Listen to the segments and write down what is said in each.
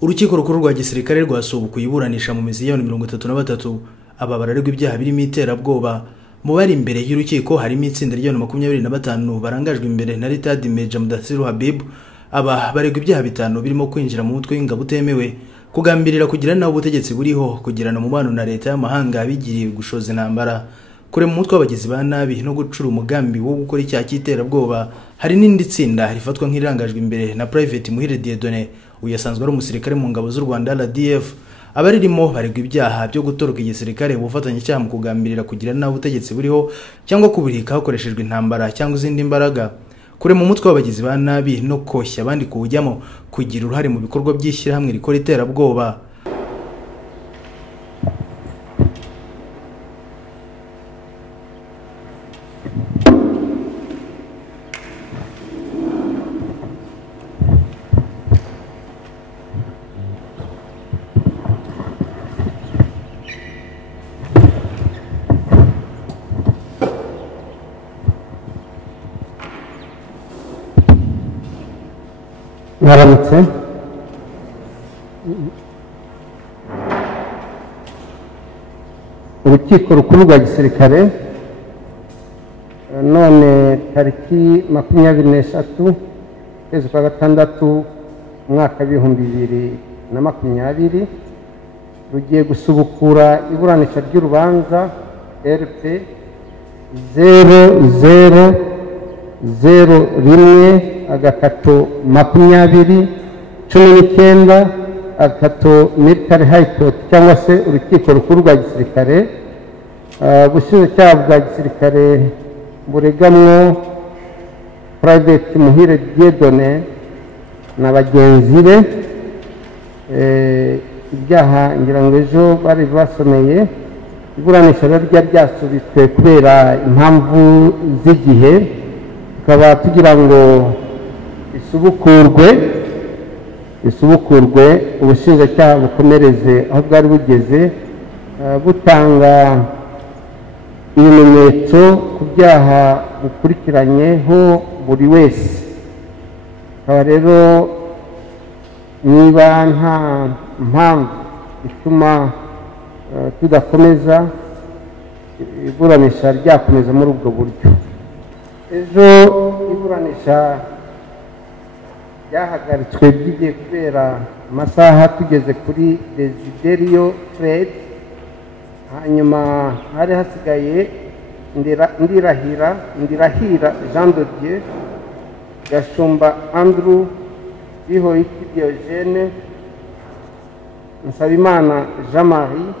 Urukiko rukuru rwa Gisirikare rwasubukuye iburanisha mu mizi ya 33 aba baregwa ibyaha birimo iterabwoba. Mu bari imbere y'urukiko harimo itsinda rya 25 barangajwe imbere na Rtd Major Mudathiru Habib. Aba baregwa ibyaha bitanu birimo kwinjira mu mutwe w'ingabo utemewe, kugambirira kugira naho ubutegetsi buriho, kugirana umubano na leta y'amahanga bigiriye gushoza intambara, kure mu mutwe abagizi ba nabi no gucura umugambi wo gukora icyaha cy'iterabwoba. Hari n'indi tsinda rifatwa nk'irirangajwe imbere na Pte Muhire Dieudonné, uyasanzwe ari umusirikare mu ngabo z'u Rwanda RDF. Abaririmo baregwa ibyaha byo gutoroka igisirikare, ubufatanye cyaha mu kugambirira kugira naho ubutegetsi buriho cyangwa kuburika hakoreshejwe intambara cyangwa izindi mbaraga, kure mu mutwe w'abagizi ba nabi no koshya abandi kuwujyamo, kugira uruhare mu bikorwa by'ishyirahamwe rikora iterabwoba. Mwaramutse. Urukiko rukuru rwa Gisirikare none tariki 23 kwezi kwa gatandatu mwaka 2020 rugiye gusubukura iburanisha ry'urubanza RP 0001 agakato 2019 agato military high court cyangwa se urukiko rukuru rwa Gisirikare. Ubushinjacyaha bwa Gisirikare buregamwo Pte Muhire Dieudonné na bagenzi be ibyaha ngira ngo ejo bari basomeye. Iburanisha ryasubitswe kubera impamvu z'igihe, tukaba tugira ngo isubukurwe ubushinjacyaha bukomereze aho bwari bugeze, butanga ibimenyetso ku byaha bukurikiranyeho buri wese. Akaba rero niba nta mpamvu ituma tudakomeza iburanisha ryakomeza muri ubwo buryo, ejo iburanisha byahagaritswe bigiye kubera amasaha tugeze kuri Desiderio Fred, hanyuma hari hasigaye Ndirahira Jean de Dieu, Gashumba Andrew, Bihoyiki Diogene, Nsabimana Jean Marie,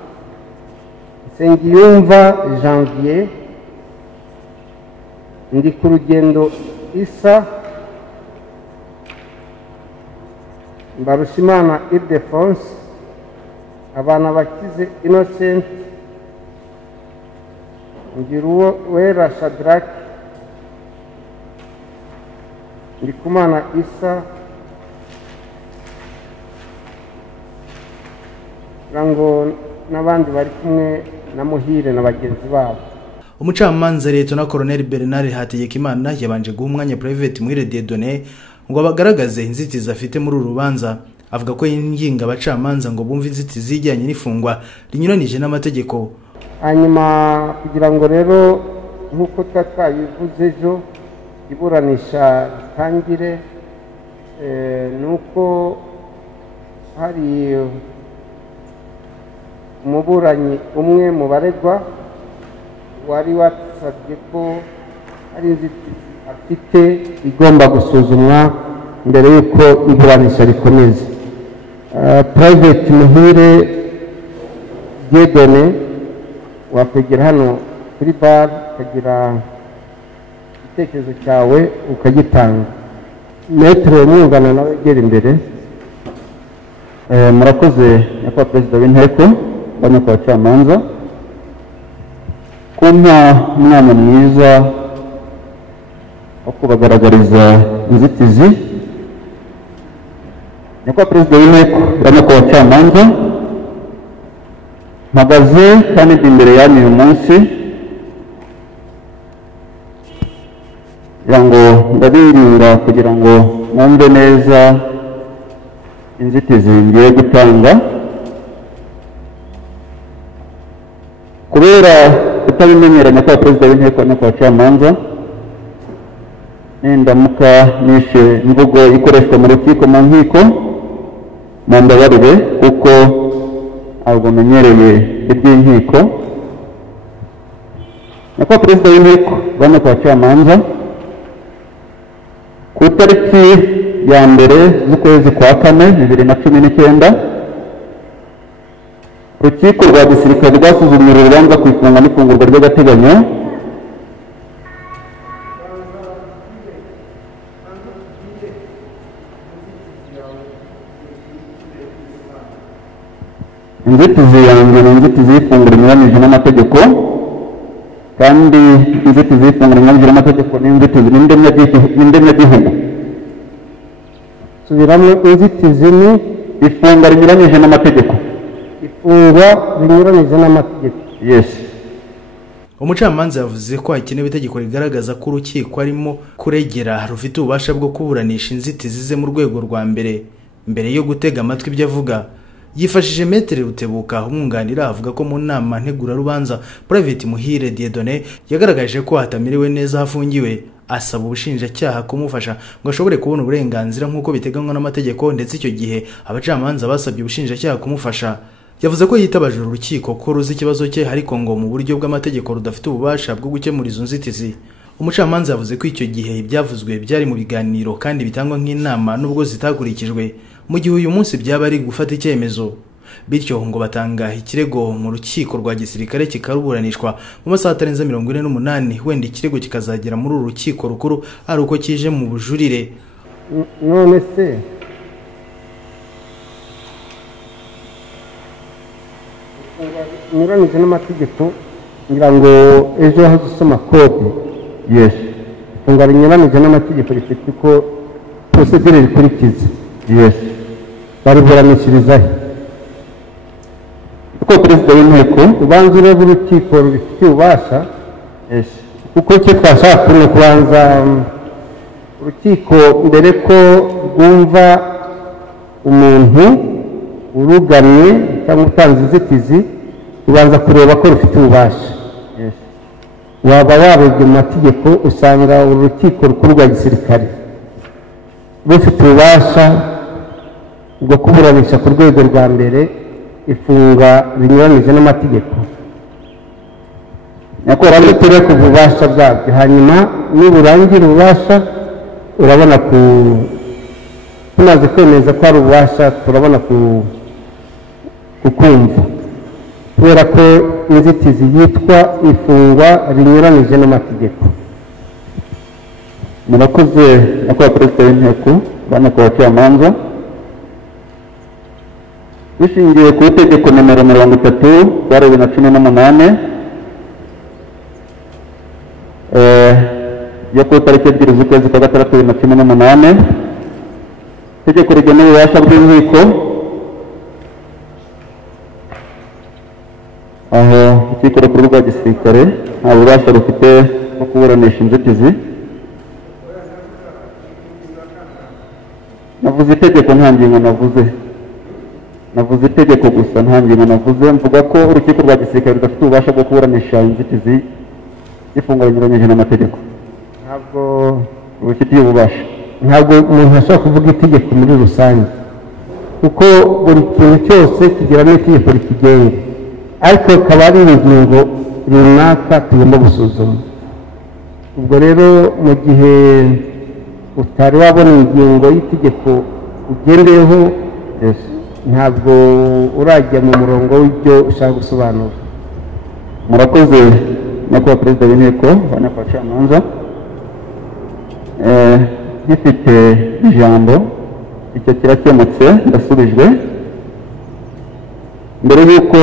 Nsengiyumva Janvier, Ndikurugendo Isa, Mbarushimana Ildefonse, Abana Bakize Innocent, Ngiruwera Shadrack, Ndikumana Isa, ngo n'abandi bari kumwe na Muhire na bagenzi babo. Umucamanza Lt Colonel Bernard Hategekimana yabanje guha umwanya Pte Muhire Dieudonné ngo bagaragaze inzitizi afite muri urubanza. Avuga ko yinginga abacamanza ngo bumve inzitizi zijyanye n'ifungwa rinyuranije n'amategeko. Hanyuma kugira ngo rero nk'uko twabivuze ejo iburanisha ritangire, nuko hari umuburanyi umwe mu baregwa wari wasabye ko hari inzitizi afite igomba gusuzumwa mbere y'uko iburanisha rikomeza. Pte Muhire Dieudonné wakwegera hano kuri bar ukagira igitekerezo cyawe ukagitanga. Metre mwungana nawe gera imbere. Murakoze nyakubahwa perezida w'inteko banyakubahwa abacamanza kumpa umwanya mwiza wo kubagaragariza inzitizi. Nyakubahwa perezida w'inteko banyakubahwa abacamanza, mpagaze kandi ndi imbere yanyu uyu munsi kugira ngo ndabirinda kugira ngo mwumve neza inzitizi ngiye gutanga. Kubera kutabimenyera nyakubahwa perezida w'inteko nyakubahwa abacamanza, nindamuka nishe imvugo ikoreshwa mu rukiko mu nkiko mumbabarire kuko ntabwo menyereye iby'inkiko. Nyakubahwa perezida w'inteko banyakubahwa abacamanza, ku itariki ya mbere z'ukwezi kwa kane 2019 urukiko rwa gisirikare rwasuzumye urubanza ku ifunga n'ifungurwa ry'agateganyo inzitizi yanjye ni inzitizi y'ifunguro rinyuranije n'amategeko, kandi inzitizi y'ifunguro rinyuranije n'amategeko ni inzitizi n'indemyagihugu. Subiramo, inzitizi ni ifunga rinyuranije n'amategeko. Ifungwa rinyuranije n'amategeko. Yes. Umucamanza yavuze ko hakenewe itegeko rigaragaza ko urukiko arimo kuregera rufite ububasha bwo kuburanisha inzitizi ze mu rwego rwa mbere yo gutega amatwi ibyo avuga. Yifashije Metre Rutebuka umwunganira avuga ko mu nama ntegura rubanza Pte Muhire Dieudonné yagaragaje ko hatamiriwe neza hafungiwe, asaba ubushinjacyaha kumufasha ngo ashobore kubona uburenganzira nk'uko biteganywa n'amategeko, ndetse icyo gihe abacamanza basabye ubushinjacyaha kumufasha. Yavuze ko yitabaje urukiko ko ruzi ikibazo cye, ariko ngo mu buryo bw'amategeko rudafite ububasha bwo gukemura izo nzitizi. Umucamanza yavuze ko icyo gihe ibyavuzwe byari mu biganiro kandi bitangwa nk'inama nubwo zitakurikijwe, mu gihe uyu munsi byaba ari gufata icyemezo. Bityo ngo batanga ikirego mu rukiko rwa gisirikare kikaruburanishwa mu masaha atarenze 48, wenda ikirego kikazagera muri uru rukiko rukuru ari uko kije mu bujurire. None se nyuranije n'amategeko ngira ngo ejo hazusoma code. Yes. Ifunga rinyuranije n'amategeko rifite ko procedure rikurikiza. Yes. Bariburanishirizaho. Kuko perezida w'inteko ubanza ureba urukiko rubifitiye ububasha. Yes. Kuko icyo twashaka kubona kubanza urukiko mbere ko rwumva umuntu urugamye cyangwa utanze inzitizi, ubanza kureba ko rufite ububasha. Yes. Waba warebye mu mategeko usanga urukiko rukuru rwa gisirikare rufite ububasha bwo kuburanisha ku rwego rwa mbere ifunga rinyuranije n'amategeko. Nyakubahwa rutere ku bubasha bwabyo, hanyuma niburangira ububasha urabona tumaze kwemeza ko ari ububasha turabona kukumva, kubera ko inzitizi yitwa ifungwa rinyuranije n'amategeko. Murakoze nyakubahwa perezida w'inteko, bana ku bacamanza, bishingiye ku itegeko nomero 30/2018 yo ku itariki 2 z'ukwezi kwa gatandatu 2018, itegeko rigena ububasha bw'inkiko, aho urukiko rukuru rwa gisirikare nta bubasha rufite bwo kuburanisha inzitizi. Navuze itegeko nta ngingo navuze itegeko gusa nta ngingo navuze. Mvuga ko urukiko rwa gisirikare rudafite ububasha bwo kuburanisha inzitizi y'ifungwa rinyuranyije n'amategeko. Ntabwo rubifitiye ububasha. Ntabwo umuntu ashobora kuvuga itegeko muri rusange, kuko buri kintu cyose kigira n'itegeko rikigenga, ariko akaba ari ingingo runaka tugomba gusuzuma. Ubwo rero mu gihe utari wabona ingingo y'itegeko ugendeyeho, ntabwo urajya mu murongo w'ibyo ushaka gusobanura. Murakoze nyakubahwa perezida w'inteko, bana ku bacamanza, gifite ijambo icyo kirakemutse, ndasubijwe. Mbere y'uko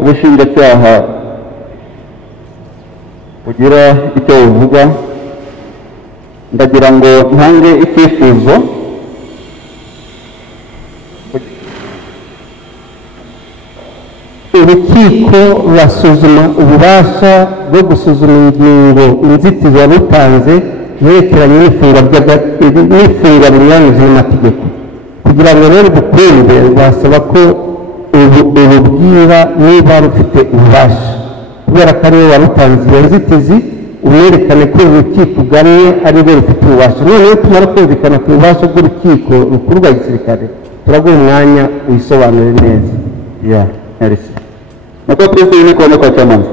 ubushinjacyaha bugira icyo buvuga, ndagira ngo ntange icyifuzo urukiko rurasuzuma ububasha bwo gusuzuma ingingo inzitizi yabutanze yerekeranye n'ifungwa rinyuranyije n'amategeko. Kugira ngo rero bukunde, rwasaba ko ububwira niba rufite ububasha, kubera ko ariwe warutanze iyo nzitizi, umwerekane ko urukiko ugannye ari rwo rufite ububasha. Noneho tumara kumvikana ku bubasha bw'urukiko rukuru rwa gisirikare, turaguha umwanya wisobanure neza. Merci. Nyakubahwa perezida w'inteko, bana ku bacamanza,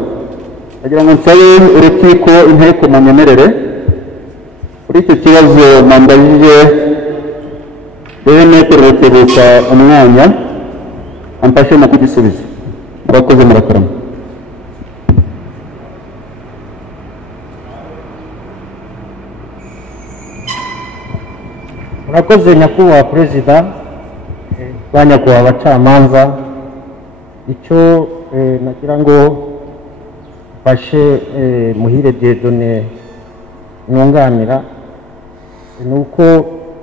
ndagira ngo nsabe urukiko inteko munyemerere kuri icyo kibazo mwambajije Metero Rutebuka umwanya amfashe mu kugisubiza. Murakoze, murakarama. Murakoze nyakubahwa perezida, ba nyakubahwa abacamanza. Icyo nagira ngo mfashe Muhire Dieudonné nunganira ni uko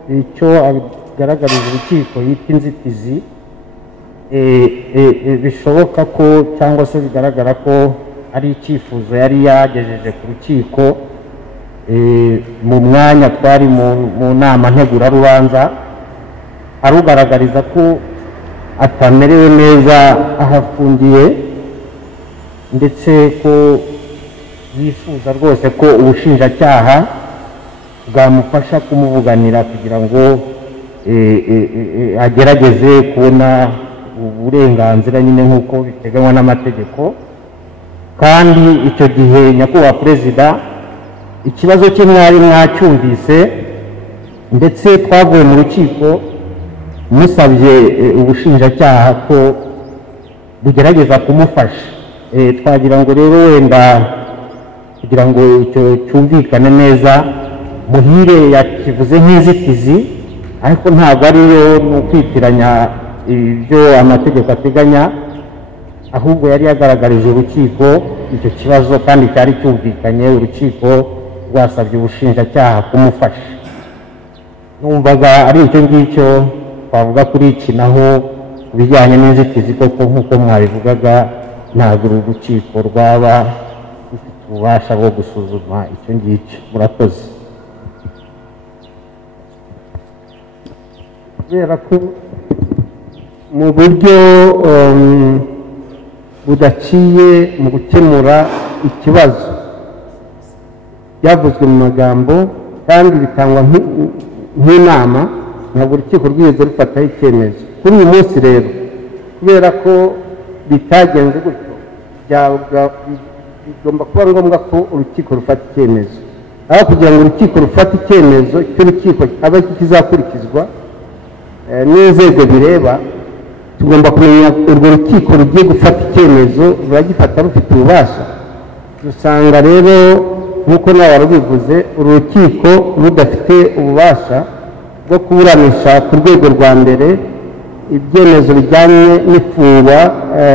icyo agaragariza urukiko yita inzitizi, bishoboka ko cyangwa se bigaragara ko ari icyifuzo yari yagejeje ku rukiko mu mwanya twari mu nama ntegurarubanza, arugaragariza ko atamerewe neza ahafungiye, ndetse ko yifuza rwose ko ubushinjacyaha bwamufasha kumuvuganira kugira ngo agerageze kubona uburenganzira nyine nk'uko biteganywa n'amategeko. Kandi icyo gihe nyakubahwa perezida, ikibazo cye mwari mwacyumvise, ndetse twavuye mu rukiko musabye ubushinjacyaha ko bugerageza kumufasha. Twagira ngo rero wenda kugira ngo icyo cyumvikane neza, Muhire yakivuze nk'inzitizi, ariko ntabwo ariyo ni ukwitiranya ibyo amategeko ateganya, ahubwo yari yagaragarije urukiko icyo kibazo kandi cyari cyumvikanye. Urukiko rwasabye ubushinjacyaha kumufasha. Numvaga ari icyo ngicyo twavuga kuri iki. Naho ku bijyanye n'inzitizi koko nk'uko mwabivugaga, ntabwo uru rukiko rwaba rufite ububasha bwo gusuzuma icyo ngicyo. Murakoze. Kubera ko mu buryo budaciye mu gukemura ikibazo byavuzwe mu magambo kandi bitangwa nk'inama, ntabwo urukiko rwigeze rufataho icyemezo. Kuri uyu munsi rero kubera ko bitagenze gutyo bigomba kuba ngombwa ko urukiko rufata icyemezo. Aho kugira ngo urukiko rufate icyemezo cy'urukiko aba kizakurikizwa n'inzego bireba, tugomba kumenya urwo rukiko rugiye gufata icyemezo ruragifata rufite ububasha. Dusanga rero nk'uko nawe warubivuze, uru rukiko rudafite ububasha bwo kuburanisha ku rwego rwa mbere ibyemezo bijyanye n'ifungwa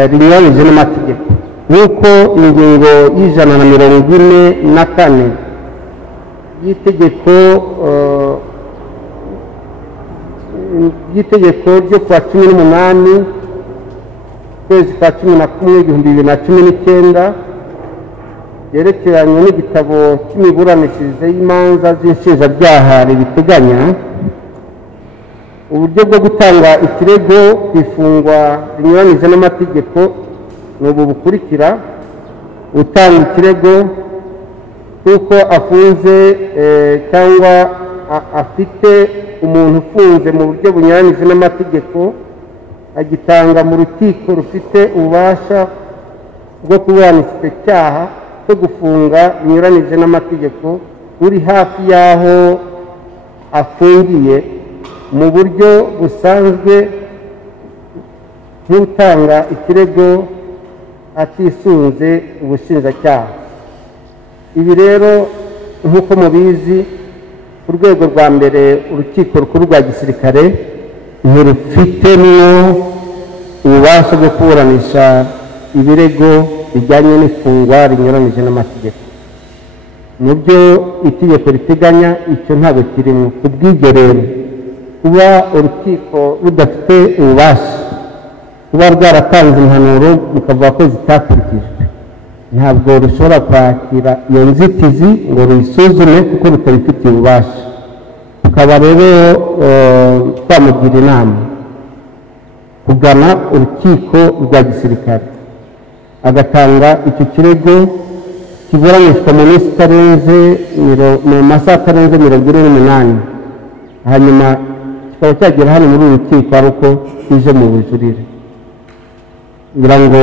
rinyuranyije n'amategeko, nk'uko ingingo y'144 y'itegeko ryo kuwa 18 kwezi kwa 11 2019 yerekeranye n'igitabo cy'imiburanishirize y'imanza z'inshinjabyaha ribiteganya uburyo bwo gutanga ikirego ku ifungwa rinyuranyije n'amategeko n'ubu bukurikira: utanga ikirego kuko afunze cyangwa afite umuntu ufunze mu buryo bunyuranyije n'amategeko, agitanga mu rukiko rufite ububasha bwo kuburanisha icyo cyaha cyo gufunga binyuranije n'amategeko uri hafi y'aho afungiye mu buryo busanzwe nk'utanga ikirego atisunze ubushinjacyaha. Ibi rero nk'uko mubizi, ku rwego rwa mbere urukiko rukuru rwa gisirikare ntirufitemo ububasha bwo kuburanisha ibirego bijyanye n'ifungwa rinyuranije n'amategeko. Mu byo itegeko riteganya icyo ntabwo kirimo. Ku bw'ibyo rero kuba urukiko rudafite ububasha, kuba rwaratanze impanuro mukavuga ko zitakurikijwe, ntabwo rushobora kwakira iyo nzitizi ngo ruyisuzume kuko rutabifitiye ububasha. Tukaba rero twamugira inama kugana urukiko rwa gisirikare agatanga icyo kirego kiburanishwa mu minsi itarenze mu masaha atarenze 48, hanyuma kikaba cyagera hano muri uru rukiko ari uko ije mu bujurire. ngira ngo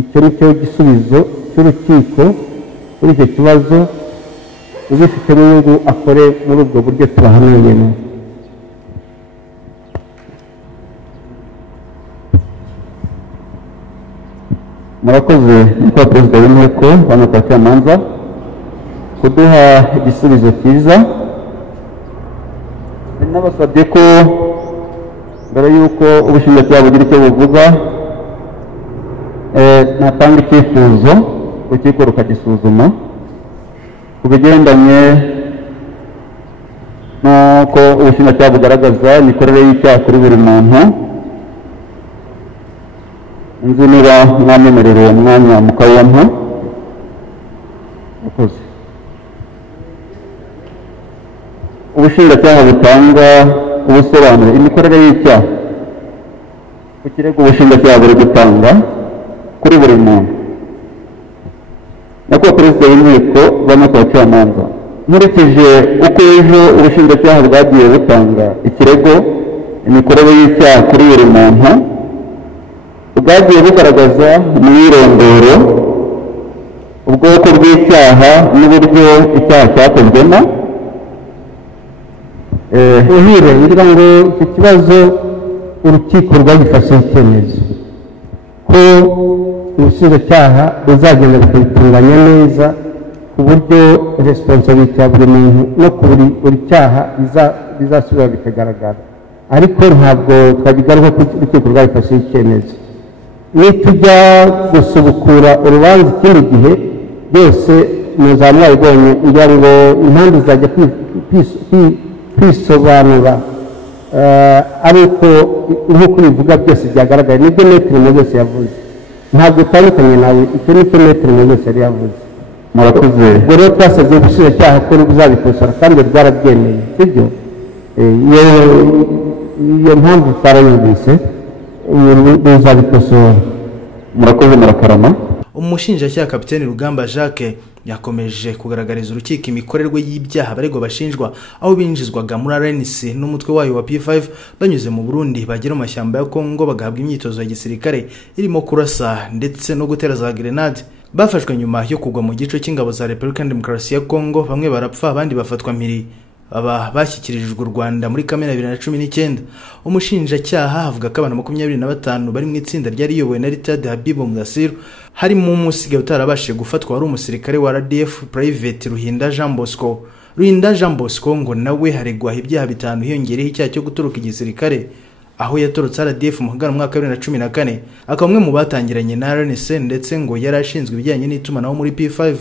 icyo ni cyo gisubizo cy'urukiko kuri icyo kibazo, ubifitemo inyungu akore muri ubwo buryo tubahanuyemo. murakoze nyakubahwa perezida w'inteko bana bacamanza kuduha igisubizo cyiza. N'abasabye ko mbere y'uko ubushinjacyaha bugira icyo buvuga natanga icyifuzo urukiko rukagisuzuma ku bigendanye n'uko ubushinjacyaha bugaragaza imikorere y'icyaha kuri buri muntu. Nzi niba mwamwemerera uwo mwanya mukawumpa. Murakoze. Ubushinjacyaha butanga ubusobanuro imikorere y'icyaha ku kirego ubushinjacyaha buri gutanga kuri buri muntu. Nyakubahwa perezida w'inteko bana bacamanza, nkurikije uko ejo ubushinjacyaha bwagiye butanga ikirego imikorere y'icyaha kuri buri muntu, bwagiye bugaragaza umwirondoro, ubwoko bw'icyaha n'uburyo icyaha cyakozwemo. Uhire ngira ngo icyo kibazo urukiko rwagifashe icyemezo ko ubushinjacyaha buzagenda bukabitunganya neza ku buryo responsibility ya buri muntu no ku buri cyaha bizasubira bikagaragara, ariko ntabwo twabigaruka ko urukiko rwagifashe icyemezo. Nitujya gusubukura urubanza ikindi gihe byose muzaba mwabibonye, ngira ngo impamvu zajya kwisobanura ariko nk'uko bivuga byose byagaragaye. nibyo metero zose yavuze, ntabwo utandukanye nawe, icyo nicyo metero zose yari yavuze. Murakoze. ubwo rero twasabye ubushinjacyaha ko buzabikosora kandi bwarabyemeye, sibyo? iyo mpamvu twarayumvise, buzabikosora. Murakoze murakarama. Umushinjacyaha Kapiteni Rugamba Jacques yakomeje kugaragariza urukiko imikorerwe y'ibyaha baregwa bashinjwa aho binjizwaga muri RNC n'umutwe wayo wa P5 banyuze mu Burundi bagera mu mashyamba ya Kongo bagahabwa imyitozo ya gisirikare irimo kurasa ndetse no gutera za grenade. Bafashwe nyuma yo kugwa mu gico cy'ingabo za Republika Demokarasi ya Kongo, bamwe barapfa abandi bafatwa mpiri. Aba bashyikirijwe Rwanda muri Kamena 2019. Umushinjacyaha avuga ko abantu 25 bari mu itsinda ryari riyobowe na Rtd Habib Mudathiru, harimo umusigaye utarabashije gufatwa wari umusirikare wa RDF Private Ruhinda Jean Bosco. Ruhinda Jean Bosco ngo nawe haregwa ibyaha bitanu hiyongereho icyaha cyo gutoroka igisirikare, aho yatorotse RDF mu mwaka wa 2014, akaba umwe mu batangiranye na RNC ndetse ngo yari ashinzwe ibijyanye n'itumanaho muri P5.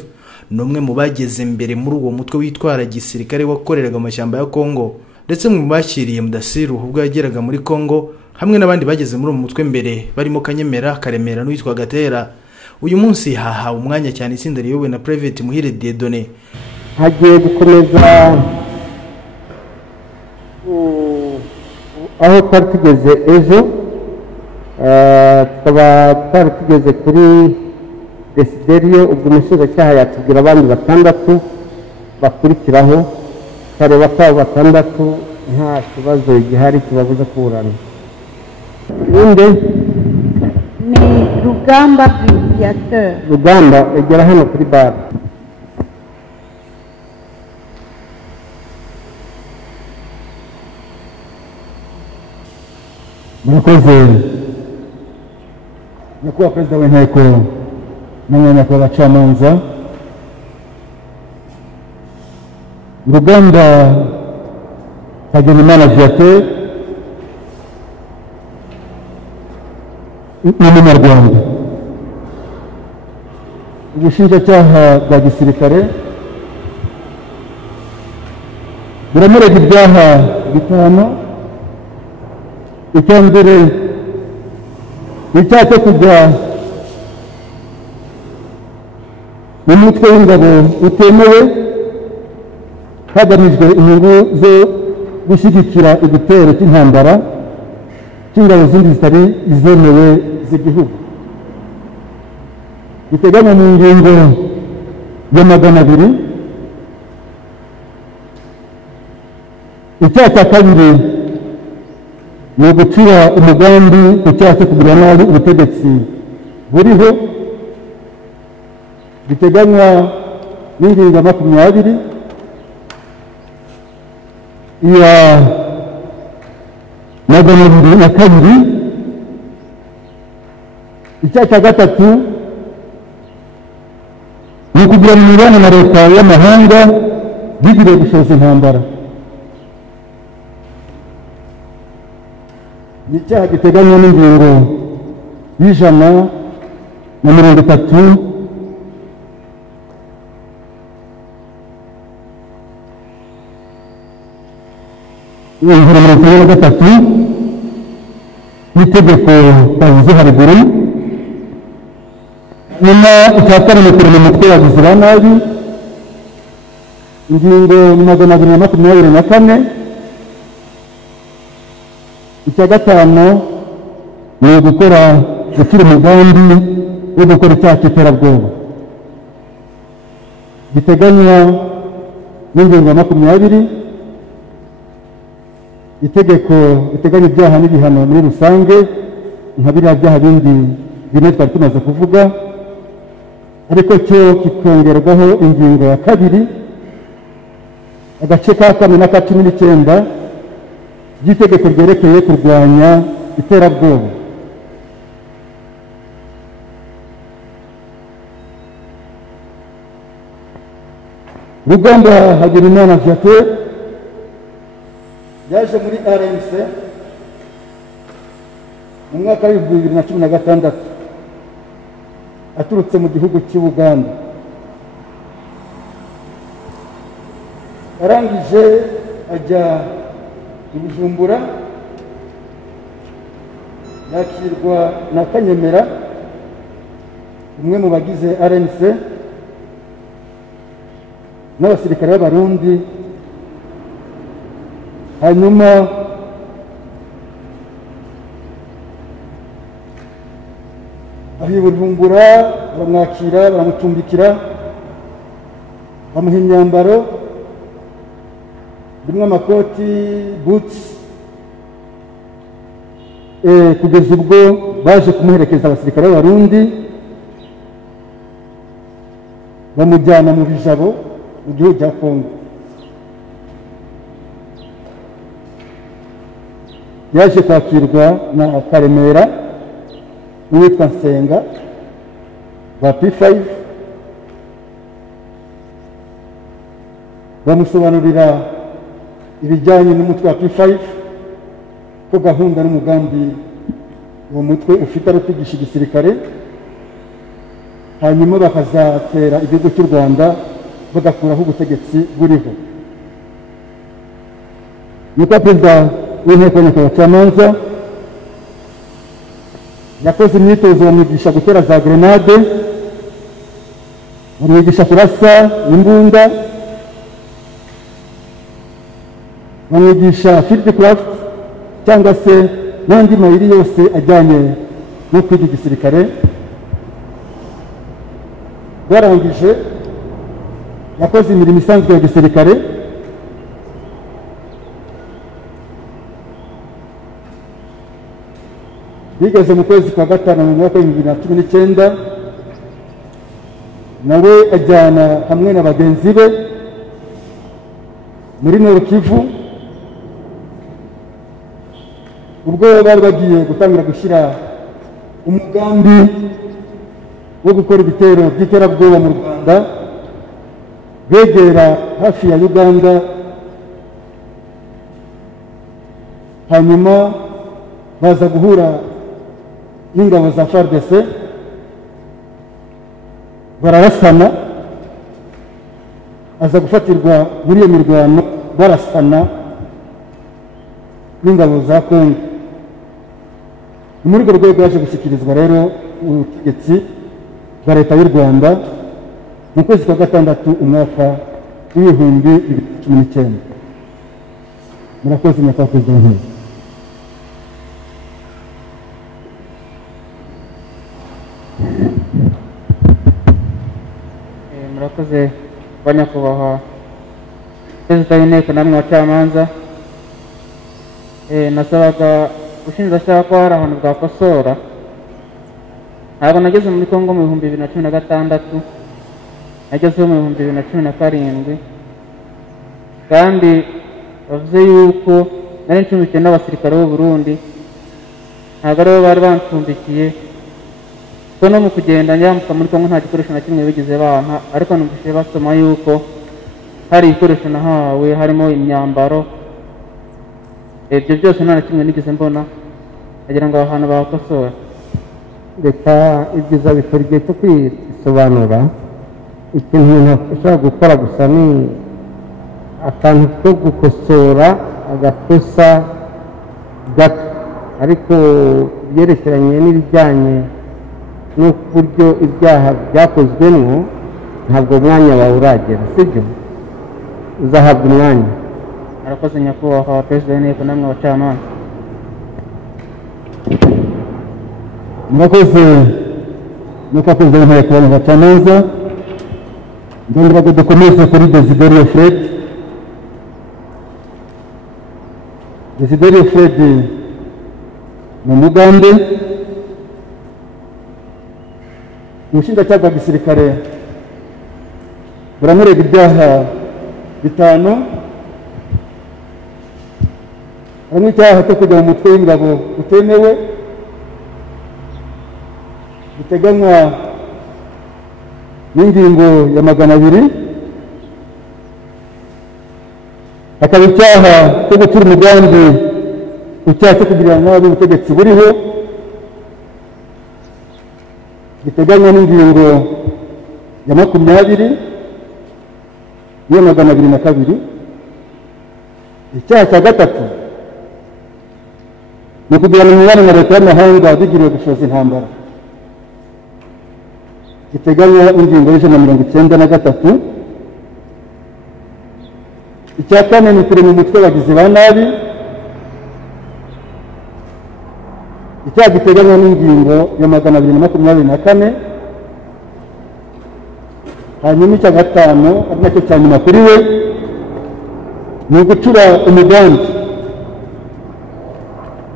Numwe mu bageze mbere muri uwo mutwe witwara gisirikare wakoreraga mu mashyamba ya Kongo, ndetse mu bashyiriye Mudathiru ubwo yageraga muri Kongo, hamwe n'abandi bageze muri uwo mutwe mbere barimo Kanyemera, Karemera n'uwitwa Gatera. Uyu munsi hahawe umwanya cyane itsinda riyobowe na Pte Muhire Dieudonné. Hagiye gukomeza aho twari tugeze ejo, tukaba twari tugeze kuri Desiderio, ubwo umushinjacyaha yatubwira abandi 6 bakurikiraho, kareba ko 6 nta kibazo gihari kibabuza kuburana. Ninde ni Rugamba Viateur. Rugamba egera hano kuri bar. Murakoze nyakubahwa perezida w'inteko n'abanyakubahwa abacamanza. Rugamba Hagenimana Viateur n'umunyarwanda. Ubushinjacyaha bwa gisirikare buramurega ibyaha bitanu. Icya mbere icyaha cyo kujya mu mutwe w'ingabo utemewe hagamijwe inyungu zo gushyigikira igitero cy'intambara cy'ingabo zindi zitari izemewe z'igihugu, giteganywa mu ngingo ya 200. Icyaha cya kabiri ni ugucira umugambi ku cyaha cyo kugirira nabi ubutegetsi buriho, biteganywa n'ingingo ya 20 iya 202. Icyaha cya gatatu ni ukugirana imibonano na leta y'amahanga bigiriye gushoza intambara. Ni icyaha giteganywa n'ingingo y'130 n'itegeko bavuze haruguru. Nyuma icya kabiri kurema umutwe wagizi ba nabi, ingingo 224. Icya gatanu ni ugukora gushyira umugambi wo gukora icyaha cy'iterabwoba, giteganywa n'ingingo ya 20. Itegeko riteganya ibyaha n'ibihano muri rusange nka biriya byaha bindi bine twari tumaze kuvuga, ariko cyo kikongerwaho ingingo ya 2 agace ka 4 na 19 by'itegeko ryerekeye kurwanya iterabwoba. Rugamba Hagenimana Viateur yaje muri RNC mu mwaka wa 2016 aturutse mu gihugu cy'u Uganda. Arangije ajya i Bujumbura, yakirwa na Kanyemera, umwe mu bagize RNC n'abasirikare b'Abarundi. Hanyuma aho i Bujumbura baramwakira, baramucumbikira, bamuha imyambaro birimo amakoti, boots, kugeza ubwo baje kumuherekeza abasirikare b'abarundi bamujyana mu bijabo mu gihugu cya Kongo. Yaje kwakirwa na Karemera n'uwitwa Nsenga ba P5, bamusobanurira ibijyanye n'umutwe wa P5 ko gahunda n'umugambi uwo mutwe ufite ari kwigisha igisirikare, hanyuma bakazatera igihugu cy'u Rwanda bagakuraho ubutegetsi buriho. Nuko perezida w'inteko y'abacamanza yakoze imyitozo bamwigisha gutera za grenade, bamwigisha kurasa imbunda, bamwigisha field craft cyangwa se n'andi mayiri yose ajyanye no kwiga igisirikare. Barangije yakoze imirimo isanzwe ya gisirikare, bigeze mu kwezi kwa gatanu mu mwaka w'2019 nawe ajyana hamwe na bagenzi be muri Nord Kivu, ubwo bari bagiye gutangira gushyira umugambi wo gukora ibitero by'iterabwoba mu Rwanda, begera hafi ya Uganda, hanyuma baza guhura n'ingabo za FARDC, bararasana, aza gufatirwa muri iyo mirwano barasana n'ingabo za Kongo. Muri urwo rwego yaje gushyikirizwa rero ubutegetsi bwa leta y'u Rwanda mu kwezi kwa gatandatu umwaka w'2019. Murakoze nyakubahwa perezida w'inteko. Murakoze banyakubahwa perezida w'inteko namwe abacamanza. Nasabaga ubushinjacyaha ko hari ahantu bwakosora. Ntabwo nageze muri Kongo mu 2016, nagezeho mu 2017, kandi bavuze yuko nari ncumbikiye n'abasirikare b'u Burundi, ntabwo aribo bari bancumbikiye, ko no mu kugenda njyambuka muri Kongo nta gikoresho na kimwe bigeze bampa, ariko numvise basoma yuko hari ibikoresho nahawe harimo imyambaro. Ibyo byose nta na kimwe nigeze mbona, agira ngo ahantu bakosora. Reka ibyiza bikora igihe cyo kwisobanura. Ikintu umuntu ashobora gukora gusa ni akantu ko gukosora agakosa gato, ariko byerekeranye n'ibijyanye n'uburyo ibyaha byakozwemo ntabwo umwanya wawe uragera, sibyo? Uzahabwa umwanya. Murakoze nyakubahwa perezida w'inteko namwe abacamanza. Murakoze nyakubahwa perezida w'inteko namwe abacamanza. Ndongera ngo dukomeze kuri Desiderio Fred. Desiderio Fred ni umugande, ubushinjacyaha bwa gisirikare buramurega ibyaha bitanu. Harimo icyaha cyo kujya mu mutwe w'ingabo utemewe biteganywa n'ingingo ya 200. Hakaba icyaha cyo gucura umugambi ku cyaha cyo kugirira nabi ubutegetsi buriho biteganywa n'ingingo ya 20 n'iya 202. Icyaha cya gatatu ni ukugirana imibonano na leta y'amahanga bigiriwe gushoza intambara giteganywa n'ingingo y'193. Icya kane ni kurema umutwe w'abagizi ba nabi, icyaha giteganywa n'ingingo ya 224. hanyuma icya gatanu ari nacyo cya nyuma kuri we ni ugucura umugambi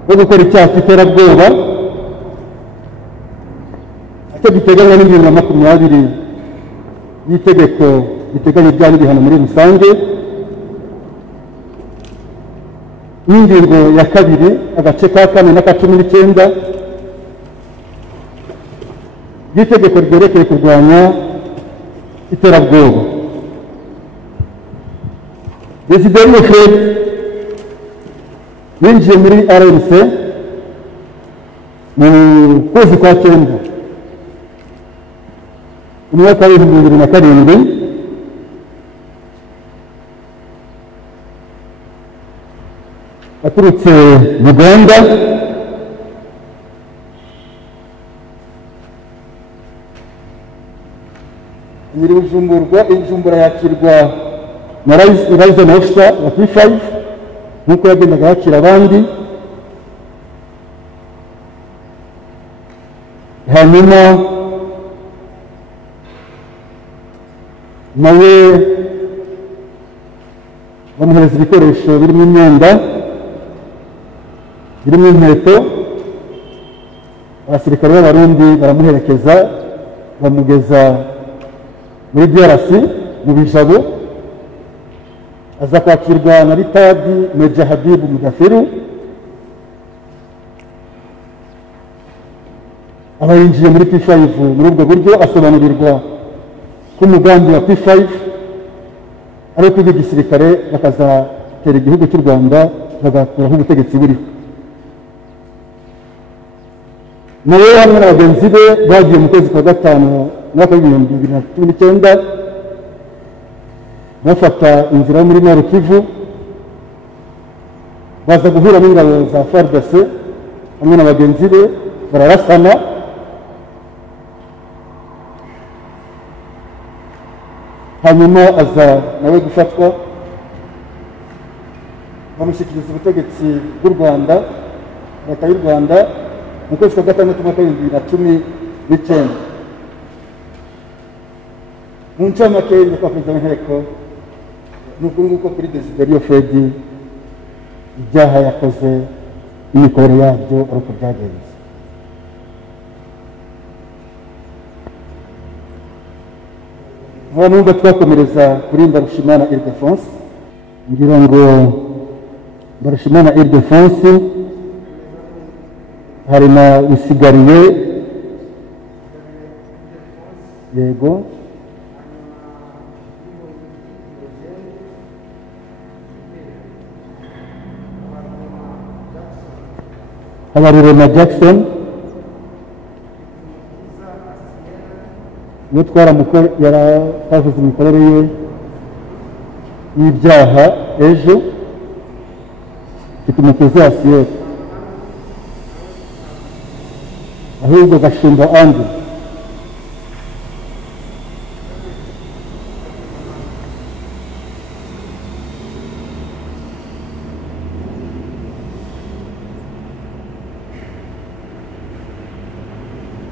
wo gukora icyaha cy'iterabwoba icyo giteganywa n'ingingo ya 20 y'itegeko riteganya ibyaha n'ibihano muri rusange n'ingingo ya 2 agace ka 4 n'aka 19 y'itegeko ryerekeye kurwanya iterabwoba. Desideri Fred yinjiye muri RNC mu kwezi kwa 9 mu mwaka wa 2007 aturutse mu Rwanda nyiri Bujumbura yakirwa na Liaison Officer wa P5 nk'uko yagendaga yakira abandi, hanyuma nawe bamuhereza ibikoresho birimo imyenda, birimo inkweto. Abasirikare b'Abarundi baramuherekeza bamugeza muri DRC mu Bijabo, aza kwakirwa na Rtd Major Mudathiru Habib. aba yinjiye muri P5 muri ubwo buryo asobanurirwa ko umugambi wa P5 ari kwiga gisirikare bakazatera igihugu cy'u Rwanda bagakuraho ubutegetsi buriho. nawe hamwe na bagenzi be bagiye mu kwezi kwa 5 mwaka wa 2019 bafata inzira muri Nord Kivu baza guhura n'ingabo za FARDC hamwe na bagenzi be bararasana. hanyuma aza nawe gufatwa bamushyikiriza ubutegetsi bw'u Rwanda, leta y'u Rwanda mu kwezi kwa 6 mwaka wa 2019. mu ncamake nyakubahwa perezida w'inteko ni uku nguko kuri Desideri Fred ibyaha yakoze n'imikorere yabyo ari uko byagenze. nkaba numva twakomereza kuri Mbarushimana Ildefonse, ngira ngo Mbarushimana Ildefonse hari na usigariye yego Habariro na Jackson iyo yaravuze imikorere ye y'ibyaha ejo itumuteze asiyeri ahubwo Gashumba Andi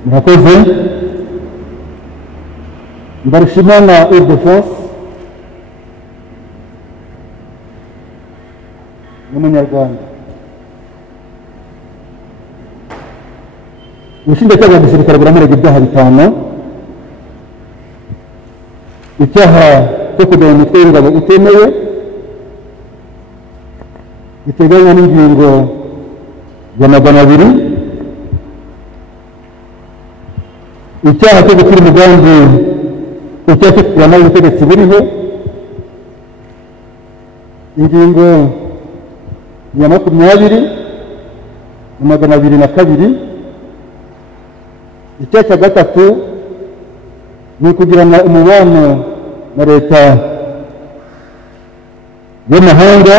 murakoze. Mbarushimana Ildefonse n'umunyarwanda. ubushinjacyaha bwa gisirikare buramurega ibyaha 5. icyaha cyo kujya mu mitwe y'ingabo utemewe giteganywa n'ingingo ya 200. icyaha cyo gukora umugambi icyaha cyo kurwanya ubutegetsi buriho ingingo ya 20 na 202. icyaha cya 3 ni ukugirana umubano na leta y'amahanga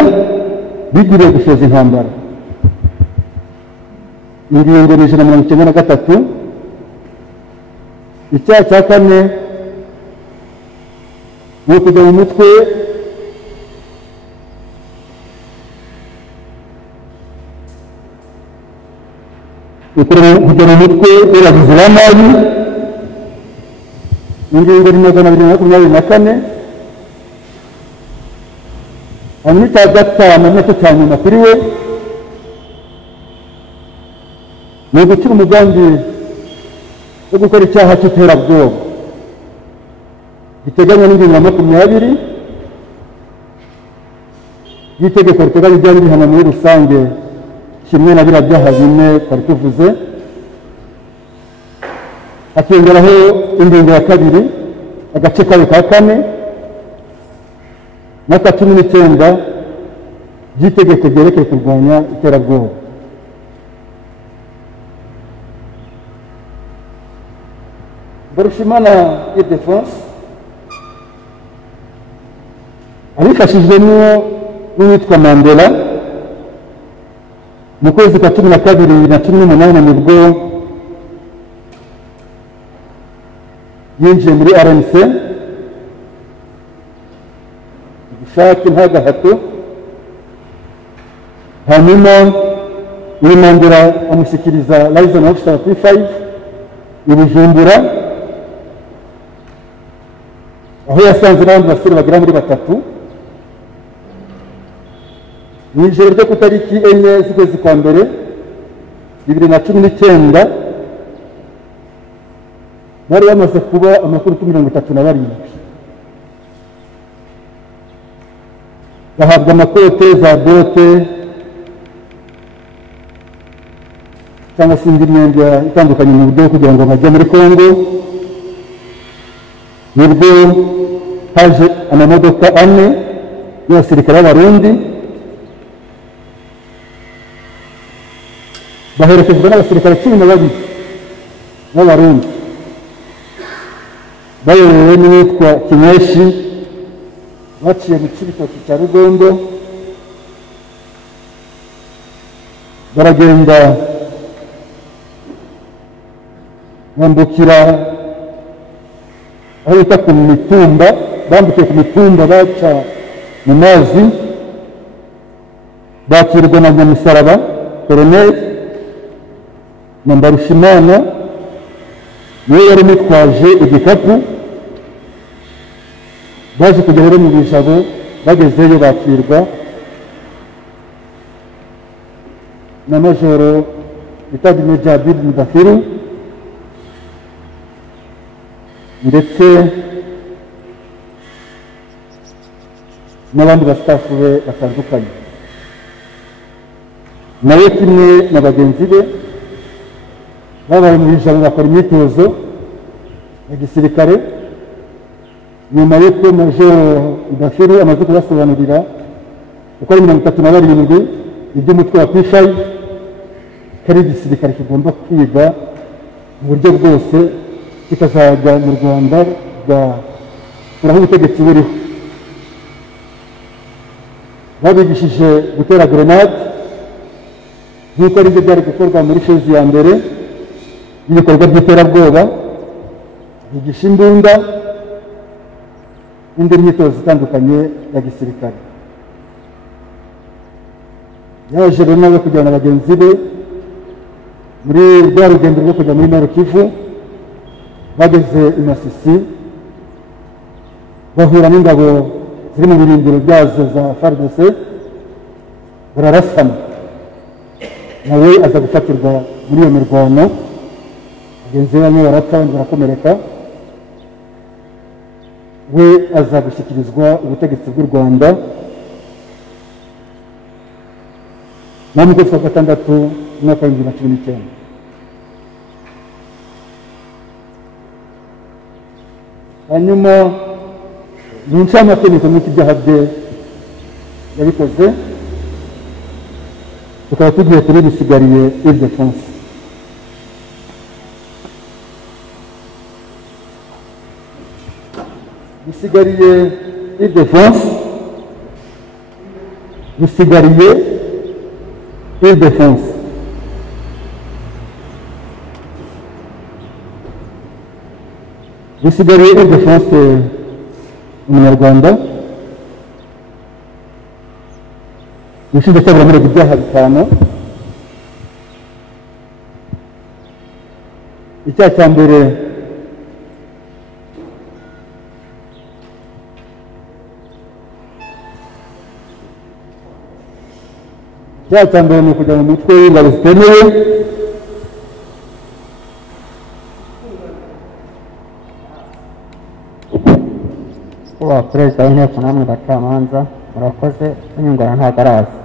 bigiriye gushoza intambara. ingingo ni 193. icyaha cya 4 ni ukujya mu mutwe kujya mu mutwe w'abagizi ba nabi ingingo ni 224 hanyuma icya gatanu nacyo cya nyuma kuri we ni ugukira umugambi wo gukora icyaha cy'iterabwoba giteganywa n'ingingo ya 20 y'itegeko riteganya ibyaha n'ibihano muri rusange kimwe na biriya byaha bine twari tuvuze, hakiyongeraho ingingo ya 2 agace kayo ka 4 n'aka 19 by'itegeko ryerekeye kurwanya iterabwoba. Barushimana y'Idefense abifashijwemo n'uwitwa Mandela mu kwezi kwa 12 na 18 nibwo yinjiye muri RNC gushaka nta gahato, hanyuma muri Mandela amushyikiriza liaison officer wa P5 i Bujumbura, aho yasanze n'abandi basore bagera muri 3 mu ijoro ryo ku tariki 4 z'ukwezi kwa mbere 2019 bari bamaze kuba amakuru 37 bahabwa amakote za bote cyangwa se indi myenda itandukanye mu buryo kugira ngo bajye muri Kongo. Nibwo haje amamodoka 4 y'abasirikare b'Abarundi baherekejwe n'abasirikare 12 b'Abarundi bayobowe n'uwitwa Kinyeshi, baciye mu Cibitoki cya Rugondo baragenda bambukira aho bita ku mitumba, bambukiye ku mitumba baca mu mazi, bakirwa na Nyamusaraba Colonel na Mbarushimana niwe yari mitwaje igikapu, baje kugera mu Bijabo, bagezeyo bakirwa na Majoro Rtd Major Mudathiru ndetse n'abandi bastafu be batandukanye, nawe kimwe na bagenzi be babaye mu Bijabo bakora imyitozo ya gisirikare. Nyuma y'uko Majoro Mudathiru amaze kubasobanurira uko ari 37 iby'umutwe wa P5 kari igisirikare kigomba kwiga mu buryo bwose kikazajya mu Rwanda aho ubutegetsi buriho, babigishije gutera grenade nk'uko ari byo byari gukorwa muri fezi ya mbere y'ibikorwa by'iterabwoba, bigisha imbunda indi myitozo itandukanye ya gisirikare. Yaje rero nawe kujyana bagenzi be muri rwa rugendo rwo kujya muri Nord Kivu, bageze i Masisi bahura n'ingabo ziri mu birindiro byazo za FARDC bararasana, nawe aza gufatirwa muri iyo mirwano, bagenzi be bamwe barapfa abandi barakomereka, we aza gushyikirizwa ubutegetsi bw'u Rwanda mu kwezi kwa 6 mwaka wa 2019. hanyuma mu ncamategeko n'iki byaha bye yabikoze, tukaba tugiye kuri bisigariye Ile-de-France. Bisigariye Ile-de-France, bisigariye Ile-de-France. Bisigariye Ile-de-France umunyarwanda ubushinjacyaha buramurega ibyaha 5. Icyaha cya mbere icyaha cya mbere ni ukujya mu mutwe w'ingabo zitemewe, kuba perezida w'inteko namwe bacamanza murakoze, inyungurana ntabwo araza.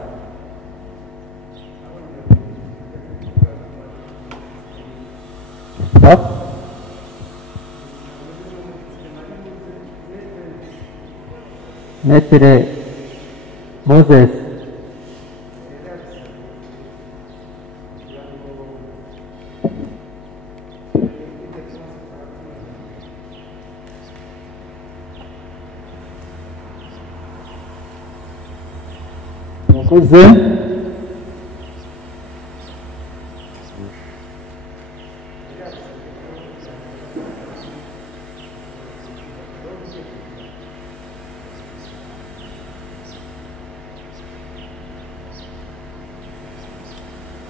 Metere Moses murakoze.